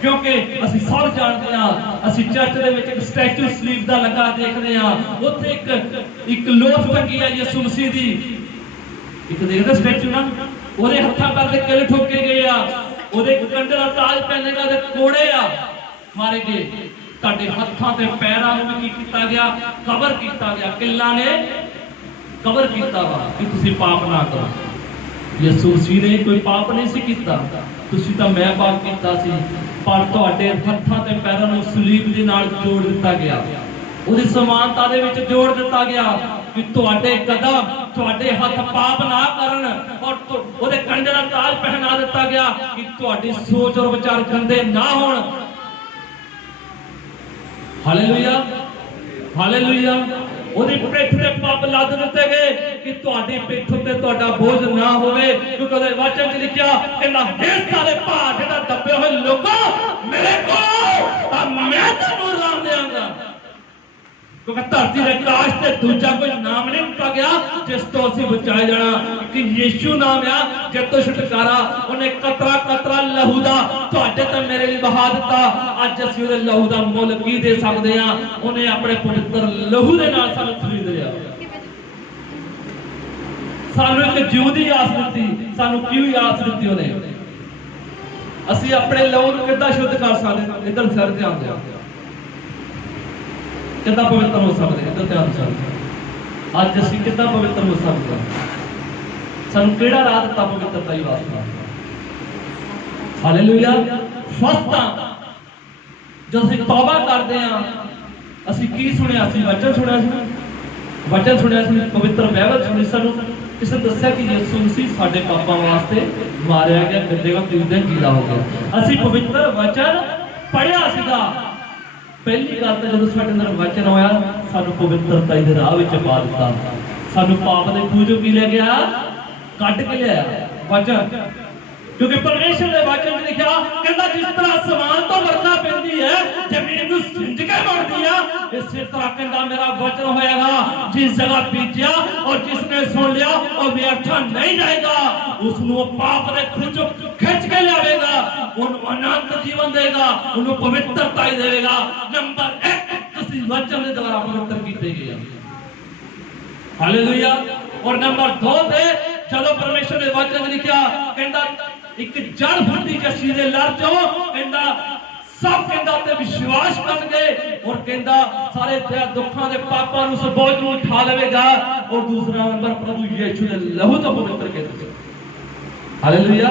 क्योंकि असीं सब जाणदे हां, असीं चर्च दे विच एक स्टैचू सलीब दा लगा देखदे हां, उत्थे एक लोथ टंगी है यीशु मसीह दी। एक देखदे स्टैचू ना, ਉਹਦੇ ਹੱਥਾਂ ਪੈਰ ਦੇ ਕਿਲ ਠੋਕੇ ਗਏ ਆ, ਉਹਦੇ ਕੰਡੇ ਦਾ ਤਾਜ ਪਹਿਨੇਗਾ ਤੇ ਕੋੜੇ ਆ ਮਾਰੇ ਗਏ। ਤੁਹਾਡੇ ਹੱਥਾਂ ਤੇ ਪੈਰਾਂ ਨੂੰ ਕੀ ਕੀਤਾ ਗਿਆ? ਕਬਰ ਕੀਤਾ ਗਿਆ। ਕਿੱਲਾਂ ਨੇ ਕਬਰ ਕੀਤਾ ਵਾ ਕਿ ਤੁਸੀਂ ਪਾਪ ਨਾ ਕਰੋ। ਯਿਸੂ ਮਸੀਹ ਨੇ ਕੋਈ ਪਾਪ ਨਹੀਂ ਸੀ ਕੀਤਾ, ਤੁਸੀਂ ਤਾਂ ਮੈਂ ਪਾਪ ਕੀਤਾ ਸੀ, ਪਰ ਤੁਹਾਡੇ ਹੱਥਾਂ ਤੇ ਪੈਰਾਂ ਨੂੰ ਸਲੀਬ ਦੇ ਨਾਲ ਜੋੜ ਦਿੱਤਾ ਗਿਆ, ਉਹਦੀ ਸਮਾਨਤਾ ਦੇ ਵਿੱਚ ਜੋੜ ਦਿੱਤਾ ਗਿਆ कि तुहाडे कदम तुहाडे हथ पाप ना करन, और ਉਹਦੇ ਕੰਡੇ ਦਾ ਤਾਜ ਪਹਿਨਾ ਦਿੱਤਾ ਗਿਆ कि तुहाडी सोच और विचार गंदे ना होण। Hallelujah, hallelujah. ਉਹਦੀ ਪਿੱਠ ਤੇ ਪਾਪ ਲੱਦ ਦਿੱਤੇ ਗਏ कि तुहाडी ਪਿੱਠ ਉੱਤੇ ਤੁਹਾਡਾ ਬੋਝ ਨਾ ਹੋਵੇ, ਕਿਉਂਕਿ ਉਹਦੇ ਵਚਨ 'ਚ ਲਿਖਿਆ ਕਹਿੰਦਾ हे सारे ਭਾਰ ਜਿਹੜਾ ਦੱਬੇ ਹੋਏ ਲੋਕੋ ਮੇਰੇ ਕੋਲ ਤਾਂ ਮੈਂ ਤੁਹਾਨੂੰ ਆਰਾਮ ਦੇਵਾਂਗਾ। क्योंकि धरती के आकाश से दूजा कोई नाम नहीं दिता गया जिस तो असीं बचाए जाना, कि यीशु नाम आ जितो छुटकारा। उन्हें कतरा कतरा लहू दा तुहाडे ते मेरे लिए बहा दिता। अज असीं उहदे लहू दा मुल की दे सकदे हां? उन्हें अपने पवित्र लहू दे नाल सानूं खरीद लिया, सानूं एक जिउंदी आस दित्ती। सानूं क्यों आस दित्ती उहने? असीं अपने लहू नूं किद्दां शुद्ध कर सकदे? इधर सिर ध्यान दिओ, कितना पवित्र हो सकते हैं? ध्यान से अज असीं कितना पवित्र हो सकते हैं? सानूं किहड़ा राह दित्ता पवित्रता ही वास्ता? हालेलुया। फस्तां जद असीं तौबा करदे हां, असीं की सुणिया? असीं वचन सुणिया सी, वचन सुणिया सी, पवित्र बाइबल सुणी। सानूं किसे दस्सिया कि यीशु मसीह साडे पापां वास्ते मारिया गया, गद्देगा तीन दिन जीदा हो गया। असीं पवित्र वचन पढ़िया सीगा। पहली गल तो जो साडे अंदर वचन होया, सानू पवित्रता दे राह विच पा दित्ता। सानू पाप दे खूह की ले गया, कढ के लिया वचन। क्योंकि परमेश्वर ने वचन में लिखा कहता जिस तरह आसमान तो वर्षा पैंदी है, जमीन नूं सिंज के मोड़दी है, इसी तरह कहता मेरा वचन होएगा। जिस जगह बीजा और जिसने सुन लिया और व्यर्थ नहीं जाएगा, उसनूं पाप दे खूह चों खिंच के लियावेगा, उन्हें अनंत जीवन देगा, उन्हें पवित्रता ही देगा। नंबर 1 तुसीं वचन के द्वारा पवित्र कीते गए। हालेलुया। और नंबर 2 ते चलो परमेश्वर ने वचन लिखा कहता एक जड़ फुटी जसी दे लड़ चो कहता सब कहता ते विश्वास करके, और कहता सारे दुखों के पापों उस बोझ को उठा लेगा। और दूसरा नंबर प्रभु यीशु ने लहू तो पवित्र किया। हालेलुया।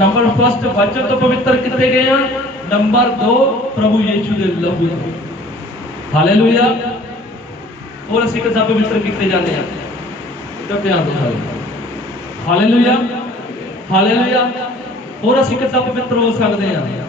नंबर 1 वचन तो पवित्र किए गए हैं, नंबर 2 प्रभु यीशु के लहू। हालेलुया। और असीं किदां पवित्र किए जाते हैं? इधर ध्यान दो सारे। Hallelujah, hallelujah. और असीं किदां पवित्र हो सकते हैं?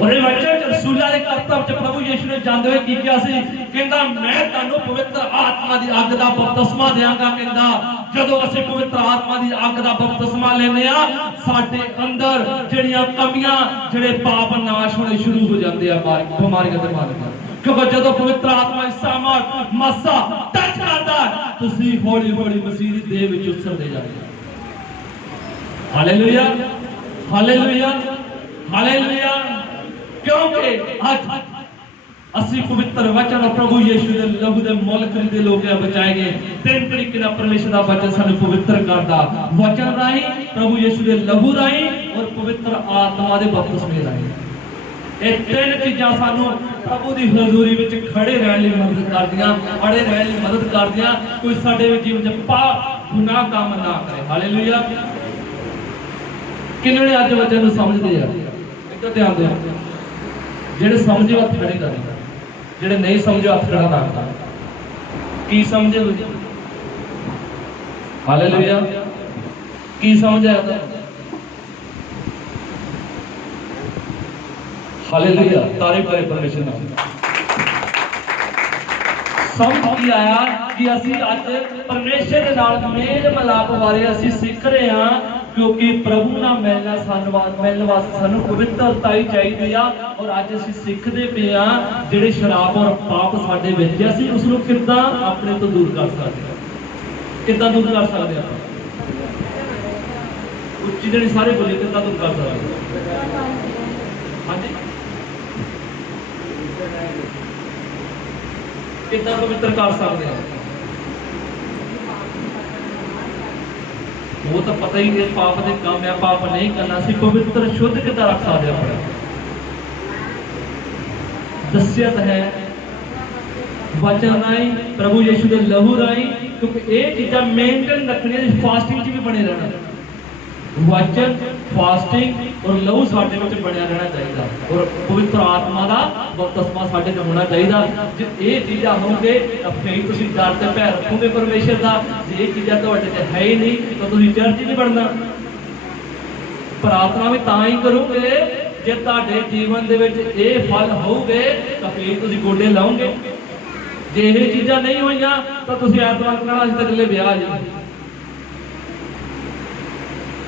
और ये वचन रसूलां दे करतब च प्रभु यीशु ने जांदे हुए की किया सी? कहंदा मैं तुहानूं पवित्र आत्मा दी अग दा बपतिस्मा देवांगा। कहंदा जदों असीं पवित्र आत्मा दी अग दा बपतिस्मा लेने आ, साडे अंदर जिहड़ियां कमियां जिहड़े पाप नाश होने शुरू हो जाते हैं, बीमारियां ते मारियां। क्योंकि जदों पवित्र आत्मा सामर्थ मसा टच करदा तुसीं हौली हौली मसीह दी देह विच उतरदे जांदे। Hallelujah, hallelujah, hallelujah. क्योंकि आज असीं पवित्र वचन और प्रभु यीशु दे लहू दे मुल खरीदे लोग बचाए गए। 3 तरीके नाल परमेश्वर दा वचन सानूं पवित्र करदा, वचन राही, प्रभु यीशु दे लहू राही और पवित्र आत्मा दे बपतिस्मे राही। ये 3 चीज़ां सानूं प्रभु दी हजूरी विच खड़े रहण लई मदद करदियां, अड़े रहण लई मदद करदियां। कोई साडे जीवन च पाप गुनाह काम ना करे। हालेलुया। किन्ने ने अज वचन नूं समझदे आ? इधर ध्यान दिओ। जेड़े समझे हथ खड़े कर, जेड़े नहीं समझे हथ खड़ा ना कर। की समझे हो? हालेलुया। की समझ आया था? हालेलुया। तारीफ करे परमेश्वर नाम। समझ की आया कि ਅਸੀਂ ਅੱਜ ਪਰਮੇਸ਼ਰ ਦੇ ਨਾਲ ਮੇਲ ਮਿਲਾਪ ਬਾਰੇ ਅਸੀਂ ਸਿੱਖ ਰਹੇ ਹਾਂ, ਕਿਉਂਕਿ ਪ੍ਰਭੂ ਨਾਲ ਮਿਲਣ ਵਾਸਤੇ ਸਾਨੂੰ ਪਵਿੱਤਰਤਾ ਹੀ ਚਾਹੀਦੀ ਆ। ਔਰ ਅੱਜ ਅਸੀਂ ਸਿੱਖਦੇ ਪਏ ਆ ਜਿਹੜੇ ਸ਼ਰਾਬ ਔਰ ਪਾਪ ਸਾਡੇ ਵਿੱਚ ਆ, ਅਸੀਂ ਉਸ ਨੂੰ ਕਿੱਦਾਂ ਆਪਣੇ ਤੋਂ ਦੂਰ ਕਰ ਸਕਦੇ ਹਾਂ। ਕਿੱਦਾਂ ਦੂਰ ਕਰ ਸਕਦੇ ਹਾਂ? ਉੱਚੀ ਜਿਹੜੀ ਸਾਰੇ ਬੋਲੇ ਕਿੱਦਾਂ ਦੂਰ ਕਰ ਸਕਦੇ ਹਾਂ? ਹਾਂਜੀ, ਕਿੱਦਾਂ ਪਵਿੱਤਰ ਕਰ ਸਕਦੇ ਹਾਂ? वो तो पता ही है पाप के काम है, पाप नहीं करना। ਅਸੀਂ पवित्र शुद्ध कितना रख सकते अपने? दस्यत है वचन राई, प्रभु यीशु के लहू राई, क्योंकि ये चीज़ां मेनटेन रखनी, फास्टिंग भी बने रहना। वचन, फास्टिंग और लहू साडे विच बनया रहना चाहिए और पवित्र आत्मा का बपतिस्मा साडे च होना चाहिए। जे ये चीज़ां होंगे तो फिर तुसीं डर ते भय रखोगे परमेश्वर का। जे ये चीज़ां तुहाडे च है ही नहीं तो तुसीं चर्च ही नहीं बनना। प्रार्थना भी तां ही करोगे जे तुहाडे जीवन दे विच ये फल होगे तो फिर तुसीं गोडे लाओगे। जे ये चीज़ां नहीं होईयां तो तुसीं ऐतवार कहना असीं तां अगले विआह जी,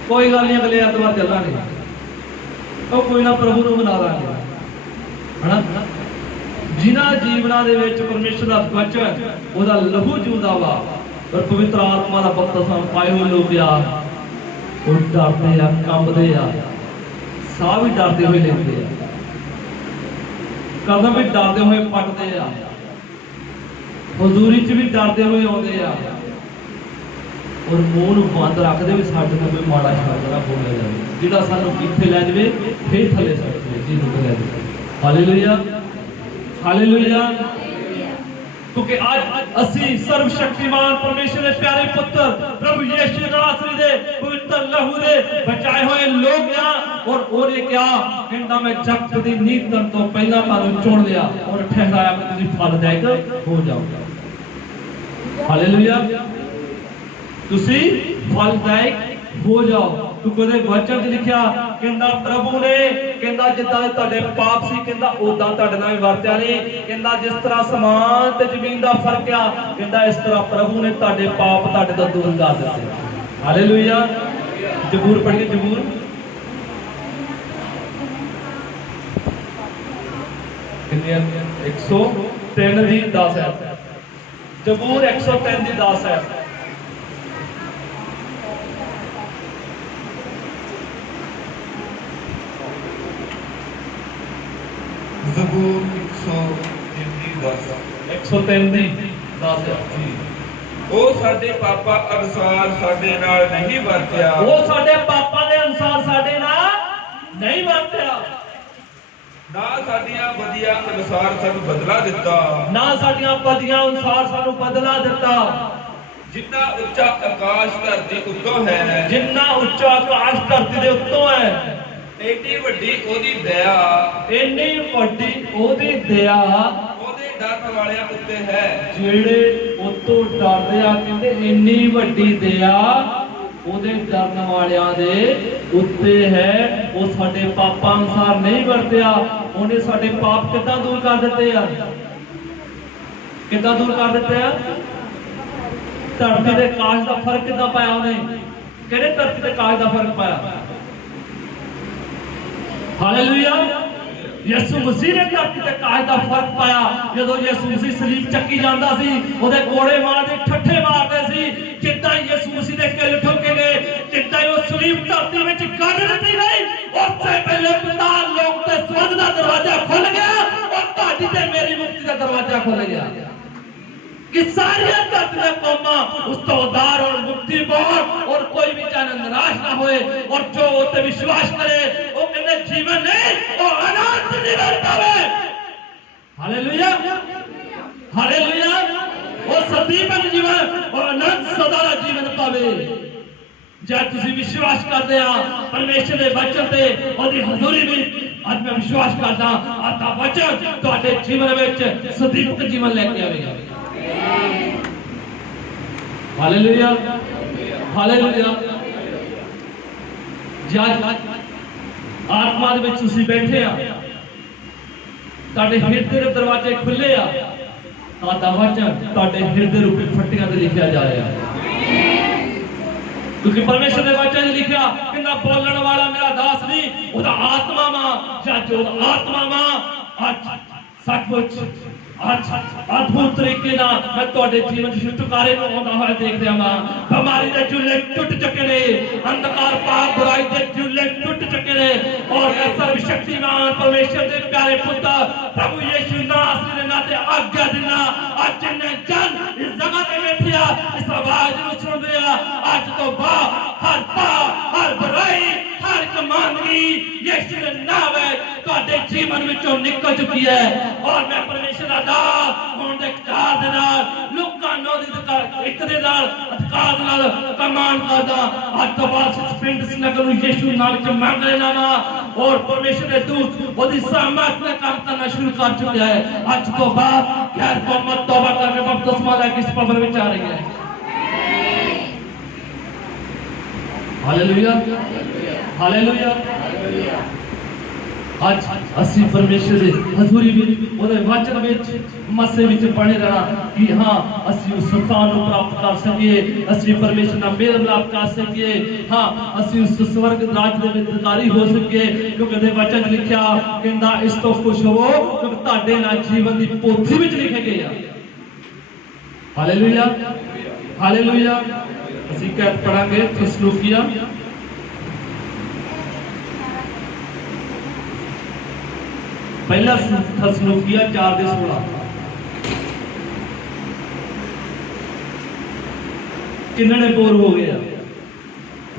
कोई गल नहीं, अगले ऐतवार चलांगे, ਉਹ ਕੋਈ ਨਾ ਪ੍ਰਭੂ ਨੂੰ ਮਨਾ ਲਾਂਗੇ, ਹਨਾ। ਜਿਨ੍ਹਾਂ ਜੀਵਨਾਂ ਦੇ ਵਿੱਚ ਪਰਮੇਸ਼ਰ ਦਾ ਵਚਨ, ਉਹਦਾ ਲਹੂ ਜਿਉਂਦਾ ਵਾ ਔਰ ਪਵਿੱਤਰ ਆਤਮਾ ਦਾ ਬਪਤਿਸਮਾ ਪਾਏ ਹੋਏ ਲੋਕ ਆ, ਉਹ ਡਰਦੇ ਆ, ਕੰਬਦੇ ਆ, ਸਾਹ ਵੀ ਡਰਦੇ ਹੋਏ ਲੈਂਦੇ ਆ, ਕਦਮ ਵੀ ਡਰਦੇ ਹੋਏ ਪੱਟਦੇ ਆ, ਹਜ਼ੂਰੀ 'ਚ ਵੀ ਡਰਦੇ ਹੋਏ ਆਉਂਦੇ ਆ और मूँह ਨੂੰ ਬੰਦ ਰੱਖਦੇ ਵੀ ਸਾਡੇ ਨਾਲ ਕੋਈ ਮਾੜਾ ਸ਼ਬਦ ਨਾ ਬੋਲਿਆ ਜਾਵੇ ਜਿਹੜਾ ਸਾਨੂੰ ਕਿੱਥੇ ਲੈ ਜਾਵੇ ਫੇਰ ਥੱਲੇ ਸੁੱਟ ਦੇਵੇ ਜੀ ਨੂੰ ਲੈ ਜਾਵੇ। Hallelujah, hallelujah. क्योंकि आज ਅਸੀਂ ਸਰਵ ਸ਼ਕਤੀਮਾਨ ਪਰਮੇਸ਼ਰ ਦੇ ਪਿਆਰੇ ਪੁੱਤਰ ਪ੍ਰਭੂ ਯਿਸੂ ਨਾਸਰੀ ਦੇ ਪਵਿੱਤਰ ਲਹੂ ਦੇ ਬਚਾਏ ਹੋਏ ਲੋਕ ਆ। ਔਰ ਉਹਨੇ ਕਿਹਾ ਕਹਿੰਦਾ ਮੈਂ ਜਗਤ ਦੀ ਨੀਂਹ ਕਰਨ ਤੋਂ ਪਹਿਲਾਂ ਤੁਹਾਨੂੰ ਚੁਣ ਲਿਆ ਔਰ ਠਹਿਰਾਇਆ ਕਿ ਤੁਸੀਂ ਫਲਦਾਇਕ ਹੋ ਜਾਓਗੇ। ਹਾਲੇਲੂਇਆ। तुसी फलदायक हो जाओ, क्योंकि ਉਹਦੇ ਵਚਨ 'ਚ ਲਿਖਿਆ ਕਹਿੰਦਾ ਪ੍ਰਭੂ ਨੇ ਕਹਿੰਦਾ ਜਿੱਦਾਂ ਤੁਹਾਡੇ ਪਾਪ ਸੀ ਕਹਿੰਦਾ ਉਦਾਂ ਤੁਹਾਡੇ ਨਾਲ ਵਰਤਿਆ ਨਹੀਂ। ਕਹਿੰਦਾ ਜਿਸ ਤਰ੍ਹਾਂ ਸਮਾਨ ਤੇ ਜ਼ਮੀਨ ਦਾ ਫਰਕ ਆ ਕਹਿੰਦਾ ਇਸ ਤਰ੍ਹਾਂ ਪ੍ਰਭੂ ਨੇ ਤੁਹਾਡੇ ਪਾਪ ਤੁਹਾਡੇ ਤੋਂ ਦੂਰ ਕਰ ਦਿੱਤੇ। ਹਾਲੇਲੂਇਆ। ਜ਼ਬੂਰ ਪੜ੍ਹੀਏ, ਜ਼ਬੂਰ ਕਿੰਨੀ 103 ਦੀ 10 ਹੈ। ਜ਼ਬੂਰ 103 ਦੀ 10 ਹੈ। ਜ਼ਬੂਰ 103 ਦੀ 10 ਜੀ। ਉਹ ਸਾਡੇ ਪਾਪਾਂ ਅਨੁਸਾਰ ਸਾਡੇ ਨਾਲ ਨਹੀਂ ਵਰਤਿਆ, ਉਹ ਸਾਡੇ ਪਾਪਾਂ ਦੇ ਅਨੁਸਾਰ ਸਾਡੇ ਨਾਲ ਨਹੀਂ ਵਰਤਿਆ, ਨਾ ਸਾਡੀਆਂ ਬਦੀਆਂ ਅਨੁਸਾਰ ਸਾਨੂੰ ਬਦਲਾ ਦਿੱਤਾ, ਨਾ ਸਾਡੀਆਂ ਬਦੀਆਂ ਅਨੁਸਾਰ ਸਾਨੂੰ ਬਦਲਾ ਦਿੱਤਾ। ਜਿੰਨਾ ਉੱਚਾ ਆਕਾਸ਼ ਧਰਤੀ ਉੱਤੋਂ ਹੈ, ਜਿੰਨਾ ਉੱਚਾ ਆਕਾਸ਼ ਧਰਤੀ ਦੇ ਉੱਤੋਂ ਹੈ, ਏਡੀ ਵੱਡੀ ਉਹਦੀ ਦਇਆ, ਇੰਨੀ ਵੱਡੀ ਉਹਦੀ ਦਇਆ ਉਹਦੇ ਡਰਨ ਵਾਲਿਆਂ ਉੱਤੇ ਹੈ, ਜਿਹੜੇ ਉਤੋਂ ਡਰਦੇ ਆ। ਕਹਿੰਦੇ ਇੰਨੀ ਵੱਡੀ ਦਇਆ ਉਹਦੇ ਡਰਨ ਵਾਲਿਆਂ ਦੇ ਉੱਤੇ ਹੈ। ਉਹ ਸਾਡੇ ਪਾਪਾਂ ਅਨੁਸਾਰ ਨਹੀਂ ਵਰਤਿਆ। ਉਹਨੇ ਸਾਡੇ ਪਾਪ ਕਿੱਦਾਂ ਦੂਰ ਕਰ ਦਿੱਤੇ ਆ? ਕਿੱਦਾਂ ਦੂਰ ਕਰ ਦਿੱਤੇ ਆ? ਧਰਤੀ ਤੇ ਆਕਾਸ਼ ਦਾ ਫਰਕ ਕਿੱਦਾਂ ਪਾਇਆ ਉਹਨੇ? ਕਿਹੜੇ ਧਰਤੀ ਤੇ ਆਕਾਸ਼ ਦਾ ਫਰਕ ਪਾਇਆ? हालेलुया। ਯਿਸੂ ਮਸੀਹ ਨੇ ਧਰਤੀ ਤੇ ਆਕਾਸ਼ ਦਾ ਫਰਕ ਪਾਇਆ। ਜਦੋਂ ਯਿਸੂ ਮਸੀਹ ਸਲੀਬ ਚੱਕੀ ਜਾਂਦਾ ਸੀ ਉਹਦੇ ਕੋੜੇ ਮਾਰਦੇ, ਠੱਠੇ ਮਾਰਦੇ ਸੀ, ਜਿੱਦਾਂ ਯਿਸੂ ਮਸੀਹ ਦੇ ਕਿਲ ਠੋਕੇ ਗਏ, ਜਿੱਦਾਂ ਉਹ ਸਲੀਬ ਧਰਤੀ ਵਿੱਚ ਕੱਢ ਦਿੱਤੀ ਗਈ, ਉਸੇ ਵੇਲੇ ਪਾਤਾਲ ਲੋਕ ਤੇ ਸਵਰਗ ਦਾ ਦਰਵਾਜ਼ਾ ਖੁੱਲ ਗਿਆ ਔਰ ਤੁਹਾਡੀ ਤੇ ਮੇਰੀ ਮੁਕਤੀ ਦਾ ਦਰਵਾਜ਼ਾ ਖੁੱਲ ਗਿਆ कि सारी धरती में कौमां उसका उद्धार और मुक्ति पाए और कोई भी चाहे निराश ना होए और जो उसे विश्वास करे वो कहने जीवन नहीं वो अनंत जीवन पावे। Hallelujah, hallelujah. वो सजीवन जीवन और अनंत सदा जीवन पावे। जब तुसी विश्वास करते हैं परमेश्वर के वचन ते और हजूरी में आज मैं विश्वास करता आता वचन ਤੁਹਾਡੇ जीवन में सदैव जीवन लेके आवेगा। Hallelujah hallelujah. ਜੇ ਅੱਜ ਆਤਮਾ ਦੇ ਵਿੱਚ ਤੁਸੀਂ ਬੈਠੇ ਆ, ਤੁਹਾਡੇ ਹਿਰਦੇ ਦੇ ਦਰਵਾਜ਼ੇ ਖੁੱਲੇ ਆ, ਤਾਂ ਦਾ ਵਚਨ ਤੁਹਾਡੇ ਹਿਰਦੇ ਰੂਪੀ ਫੱਟੀਆਂ ਤੇ ਲਿਖਿਆ ਜਾ ਰਿਹਾ। ਕਿਉਂਕਿ ਪਰਮੇਸ਼ਰ ਦੇ ਵਚਨ 'ਚ ਲਿਖਿਆ ਕਹਿੰਦਾ ਬੋਲਣ ਵਾਲਾ ਮੇਰਾ ਦਾਸ ਨਹੀਂ, ਉਹਦਾ ਆਤਮਾ ਮਾਂ ਜਾਂ ਜੋ ਆਤਮਾ ਮਾਂ ਅੱਜ ਸੱਚਮੁੱਚ ਅੱਜ ਅਦਭੁਤ ਤਰੀਕੇ ਨਾਲ ਮੈਂ ਤੁਹਾਡੇ ਜੀਵਨ 'ਚ ਛੁਟਕਾਰੇ ਨੂੰ ਆਉਂਦਾ ਹੋਇਆ ਦੇਖ ਰਿਹਾ ਮਾਂ। ਬਿਮਾਰੀ ਦੇ ਚੁੱਲ੍ਹੇ ਟੁੱਟ ਚੁੱਕੇ ਨੇ, ਅੰਧਕਾਰ ਪਾਪ ਬੁਰਾਈ ਦੇ ਚੁੱਲ੍ਹੇ ਟੁੱਟ ਚੁੱਕੇ ਨੇ, ਔਰ ਸਰਵ ਸ਼ਕਤੀਮਾਨ ਪਰਮੇਸ਼ਰ ਦੇ ਪਿਆਰੇ ਪੁੱਤਰ ਪ੍ਰਭੂ ਯਿਸੂ ਨਾਸਰੀ ਦੇ ਨਾਂ ਤੇ ਆਗਿਆ ਦਿੰਦਾ ਅੱਜ ਨੇ ਜਨ ਇਸ ਜਗ੍ਹਾ ਤੇ ਬੈਠਿਆ ਇਸ ਆਵਾਜ਼ ਨੂੰ ਸੁਣਦੇ ਆ, ਅੱਜ ਤੋਂ ਬਾਅਦ ਹਰ ਪਾਪ ਹਰ ਬੁਰਾਈ ਹਰ ਕਮਾਂਦਗੀ ਯਿਸੂ ਦੇ ਨਾਮ ਵਿੱਚ ਤੁਹਾਡੇ ਜੀਵਨ ਵਿੱਚੋਂ ਨਿਕਲ ਚੁੱਕੀ ਹੈ। ਔਰ ਮੈਂ ਪਰਮੇਸ਼ਰ ਦਾ ਦਾਸ ਹੋਣ ਦੇ ਅਧਿਕਾਰ ਦੇ ਨਾਲ ਲੋਕਾਂ ਨੂੰ ਇੱਕ ਦੇ ਨਾਲ ਅਧਿਕਾਰ ਦੇ ਨਾਲ ਕਮਾਨ ਕਰਦਾ। ਅੱਜ ਤੋਂ ਬਾਅਦ ਇਸ ਪਿੰਡ ਇਸ ਨਗਰ ਨੂੰ ਯਿਸੂ ਨਾਮ ਵਿੱਚ ਮੰਗ ਲੈਣਾ ਵਾ, ਔਰ ਪਰਮੇਸ਼ਰ ਦੇ ਦੂਤ ਉਹਦੀ ਸਾਮਰਥ ਨਾਲ ਕੰਮ ਕਰਨਾ ਸ਼ੁਰੂ ਕਰ ਚੁੱਕਿਆ ਹੈ। ਅੱਜ ਤੋਂ ਬਾਅਦ ਗੈਰ ਕੌਮਾਂ ਤੌਬਾ ਕਰਕੇ ਬਪਤਿਸਮਾ ਲੈ ਕੇ ਇਸ ਭਵਨ ਵਿੱਚ ਆ ਰਹੀ ਹੈ। Hallelujah hallelujah. ਅੱਜ ਅਸੀਂ ਪਰਮੇਸ਼ਰ ਦੇ ਹਜ਼ੂਰੀ ਵਿੱਚ ਉਹਦੇ ਵਚਨ ਵਿੱਚ ਮਸੇ ਵਿੱਚ ਬਣੇ ਰਹਿਣਾ ਕਿ ਹਾਂ ਅਸੀਂ ਉਸ ਸਥਾਨ ਨੂੰ ਪ੍ਰਾਪਤ ਕਰ ਸਕੀਏ, ਅਸੀਂ ਪਰਮੇਸ਼ਰ ਨਾਲ ਮੇਲ ਮਿਲਾਪ ਕਰ ਸਕੀਏ, ਹਾਂ ਅਸੀਂ ਉਸ ਸਵਰਗ ਰਾਜ ਦੇ ਵਿੱਚ ਅਧਿਕਾਰੀ ਹੋ ਸਕੀਏ। ਕਿਉਂਕਿ ਉਹਦੇ ਵਚਨ ਲਿਖਿਆ ਕਹਿੰਦਾ ਇਸ ਤੋਂ ਖੁਸ਼ ਹੋਵੋ ਕਿਉਂਕਿ ਤੁਹਾਡੇ ਨਾਲ ਜੀਵਨ ਦੀ ਪੋਥੀ ਵਿੱਚ ਲਿਖੇ ਗਏ ਆ। Hallelujah hallelujah. ਅਸੀਂ ਕਹਿ ਪੜਾਂਗੇ ਥੈਸਲੁਨੀਕੀਆਂ ਪਹਿਲਾ ਥੈਸਲੁਨੀਕੀਆਂ 4:16। ਕਿੰਨੇ ਨੇ ਬੋਰ ਹੋ ਗਏ ਆ?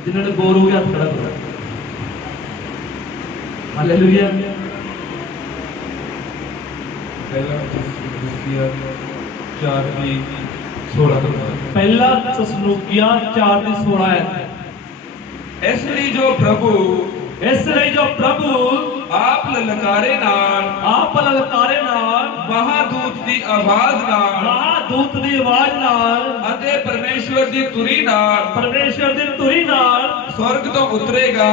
ਜਿਨ੍ਹਾਂ ਨੇ ਬੋਰ ਹੋ ਗਿਆ ਹੱਥ ਖੜਾ ਕਰੋ। ਹਾਲੇਲੂਇਆ। ਪਹਿਲਾ ਥੈਸਲੁਨੀਕੀਆਂ 4:16। ਪਹਿਲਾ ਥੈਸਲੁਨੀਕੀਆਂ 4:16 ਹੈ। ਇਸ ਲਈ ਜੋ ਪ੍ਰਭੂ ਆਪ ਲਲਕਾਰੇ ਨਾਲ ਮਹਾਦੂਤ ਦੀ ਆਵਾਜ਼ ਨਾਲ ਅਤੇ ਪਰਮੇਸ਼ਵਰ ਦੀ ਤੁਰੀ ਨਾਲ ਸਵਰਗ ਤੋਂ ਉਤਰੇਗਾ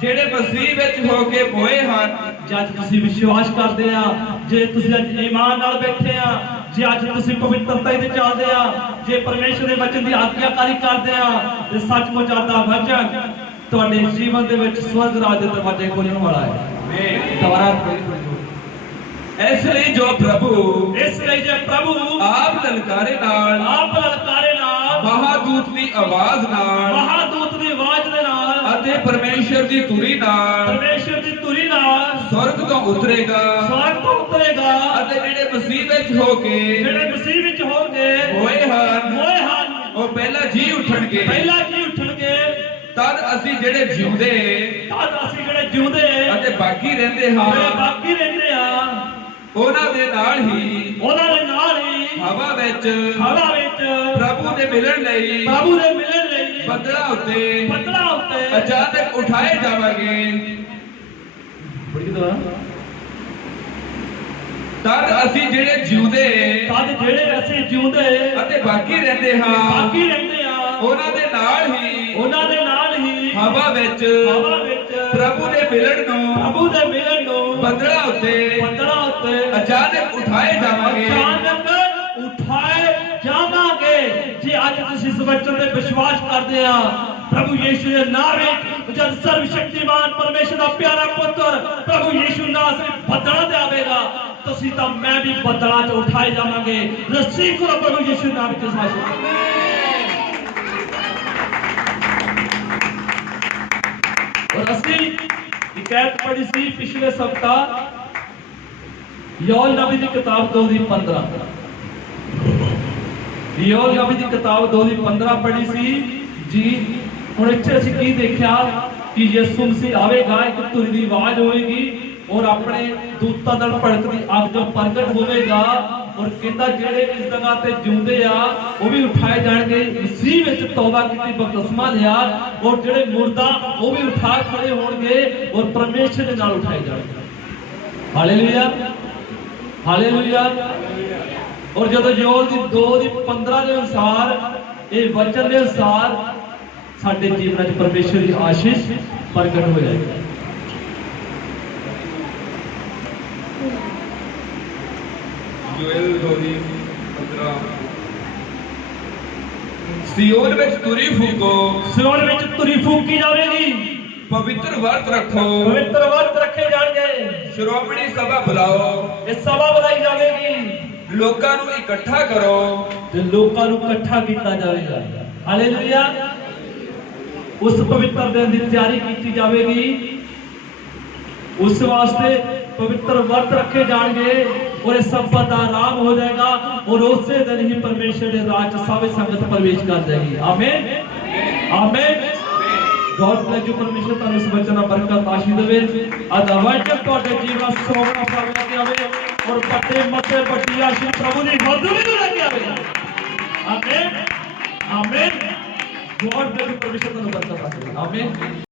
ਜਿਹੜੇ ਮਸੀਹ ਵਿੱਚ ਹੋ ਕੇ ਮੋਏ ਹਨ। ਜਦ ਤੁਸੀਂ ਵਿਸ਼ਵਾਸ ਕਰਦੇ ਆ, ਜੇ ਤੁਸੀਂ ਅੱਜ ਈਮਾਨ ਨਾਲ ਬੈਠੇ ਆ, ਜੇ ਅੱਜ ਤੁਸੀਂ ਪਵਿੱਤਰਤਾ ਦੇ ਚੱਲਦੇ ਆ, ਜੇ ਪਰਮੇਸ਼ਰ ਦੇ ਵਚਨ ਦੀ ਆਗਿਆਕਾਰੀ ਕਰਦੇ ਆ, ਤੇ ਸੱਚਮੁੱਚ ਦਾ ਵਚਨ ਤੁਹਾਡੇ ਜੀਵਨ ਦੇ ਵਿੱਚ ਸਵਰਗ ਰਾਜ ਦੇ ਦਰਵਾਜ਼ੇ ਖੋਲਣ ਵਾਲਾ ਹੈ। ਦੁਬਾਰਾ ਇਸ ਲਈ ਜੋ ਪ੍ਰਭੂ ਆਪ ਲਲਕਾਰੇ ਨਾਲ ਮਹਾਦੂਤ ਦੀ ਆਵਾਜ਼ ਦੇ ਨਾਲ ਅਤੇ ਪਰਮੇਸ਼ਰ ਦੀ ਤੁਰੀ ਨਾਲ ਸਵਰਗ ਤੋਂ ਉਤਰੇਗਾ ਅਤੇ ਜਿਹੜੇ ਮਸੀਹ ਵਿੱਚ ਹੋ ਕੇ ਹੋਏ ਹਨ ਉਹ ਪਹਿਲਾਂ ਜੀ ਉੱਠਣਗੇ। ਤਦ ਅਸੀਂ ਜਿਹੜੇ ਜਿਉਂਦੇ ਅਤੇ ਬਾਕੀ ਰਹਿੰਦੇ ਹਾਂ ਉਹਨਾਂ ਦੇ ਨਾਲ ਹੀ ਹਵਾ ਵਿੱਚ ਪ੍ਰਭੂ ਦੇ ਮਿਲਣ ਲਈ ਬੱਦਲਾਂ ਉੱਤੇ ਅਚਾਨਕ ਉਠਾਏ ਜਾਵਾਂਗੇ। ਤਦ ਅਸੀਂ ਜਿਹੜੇ ਜਿਉਂਦੇ ਅਤੇ ਬਾਕੀ ਰਹਿੰਦੇ ਹਾਂ ਉਹਨਾਂ ਦੇ ਨਾਲ ਹੀ ਹਵਾ ਵਿੱਚ ਪ੍ਰਭੂ ਦੇ ਮਿਲਣ ਨੂੰ ਬੱਦਲਾਂ ਉੱਤੇ ਅਚਾਨਕ ਉਠਾਏ ਜਾਵਾਂਗੇ। ਜੇ ਅੱਜ ਤੁਸੀਂ ਇਸ ਵਚਨ ਤੇ ਵਿਸ਼ਵਾਸ ਕਰਦੇ ਆ, ਪ੍ਰਭੂ ਯਿਸੂ ਦੇ ਨਾਮ ਵਿੱਚ ਜਦ ਸਰਵ ਸ਼ਕਤੀਮਾਨ ਪਰਮੇਸ਼ਰ ਦਾ ਪਿਆਰਾ ਪੁੱਤਰ ਪ੍ਰਭੂ ਯਿਸੂ ਨਾਸਰੀ ਬੱਦਲਾਂ ਤੇ ਆਵੇਗਾ, ਤੁਸੀਂ ਤਾਂ ਮੈਂ ਵੀ ਬੱਦਲਾਂ 'ਚ ਉਠਾਏ ਜਾਵਾਂਗੇ। ਰਸੀਵ ਕਰੋ ਪ੍ਰਭੂ ਯਿਸੂ ਨਾਮ ਵਿੱਚ ਸਾਸ਼ਾ। और ਅਸੀਂ ਇੱਕ ਐਤ ਪੜ੍ਹੀ ਸੀ ਪਿਛਲੇ ਸਪਤਾਹ, ਯੋਲ ਨਬੀ ਦੀ ਕਿਤਾਬ 2:15। ਯੋਲ ਨਬੀ ਦੀ ਕਿਤਾਬ 2:15 ਪੜ੍ਹੀ ਸੀ ਜੀ। ਹੁਣ ਇੱਥੇ ਅਸੀਂ ਕੀ ਦੇਖਿਆ ਕਿ ਯਿਸੂ ਮਸੀਹ ਆਵੇਗਾ, ਇੱਕ ਧੁਰੀ ਦੀ ਆਵਾਜ਼ ਹੋਵੇਗੀ ਔਰ ਆਪਣੇ ਦੂਤਾਂ ਨਾਲ ਭੜਕਦੀ ਅੱਗ ਜੋ ਪ੍ਰਗਟ ਹੋਵੇਗਾ, ਔਰ ਕਹਿੰਦਾ ਜਿਹੜੇ ਇਸ ਜਗ੍ਹਾ ਤੇ ਜਿਉਂਦੇ ਆ ਉਹ ਵੀ ਉਠਾਏ ਜਾਣਗੇ। ਮਸੀਹ ਵਿੱਚ ਤੌਬਾ ਕੀਤੀ ਬਪਤਿਸਮਾ ਲਿਆ, ਔਰ ਜਿਹੜੇ ਮੁਰਦਾ ਉਹ ਵੀ ਉਠਾ ਖੜੇ ਹੋਣਗੇ ਔਰ ਪਰਮੇਸ਼ਰ ਦੇ ਨਾਲ ਉਠਾਏ ਜਾਣਗੇ। Hallelujah hallelujah. और जब योल की 2:15 के अनुसार ये वचन के अनुसार साडे जीवन च परमेश्वर की आशीष प्रगट हो जाएगी। जोएल 2:15 सियोन में तुरी फूको, सियोन में तुरी फूकी जाएगी, पवित्र व्रत रखो, पवित्र व्रत रखे जाएंगे, श्रोमणी सभा बुलाओ, ये सभा बुलाई जाएगी, लोकां नूं इकट्ठा करो, ते लोकां नूं इकट्ठा किया जाएगा। हालेलुया। उस पवित्र दिन की तैयारी की जाएगी, उस वास्ते पवित्र व्रत रखे जाएंगे और ये संपत का आराम हो जाएगा और उस दिन ही परमेश्वर के राज सब संगत प्रवेश कर जाएगी। आमीन आमीन। God bless you. परमेश्वर तुहानू इस वचन दा बरकत आशीष देवे। अदा वचन तुहाडे जीवन सोना फल लेके आवे और बड़े मते बड़ी आशीष प्रभु दी मधुरी नूं लेके आवे। आमीन आमीन। God bless you. परमेश्वर तुहानू बरकत आशीष। आमीन।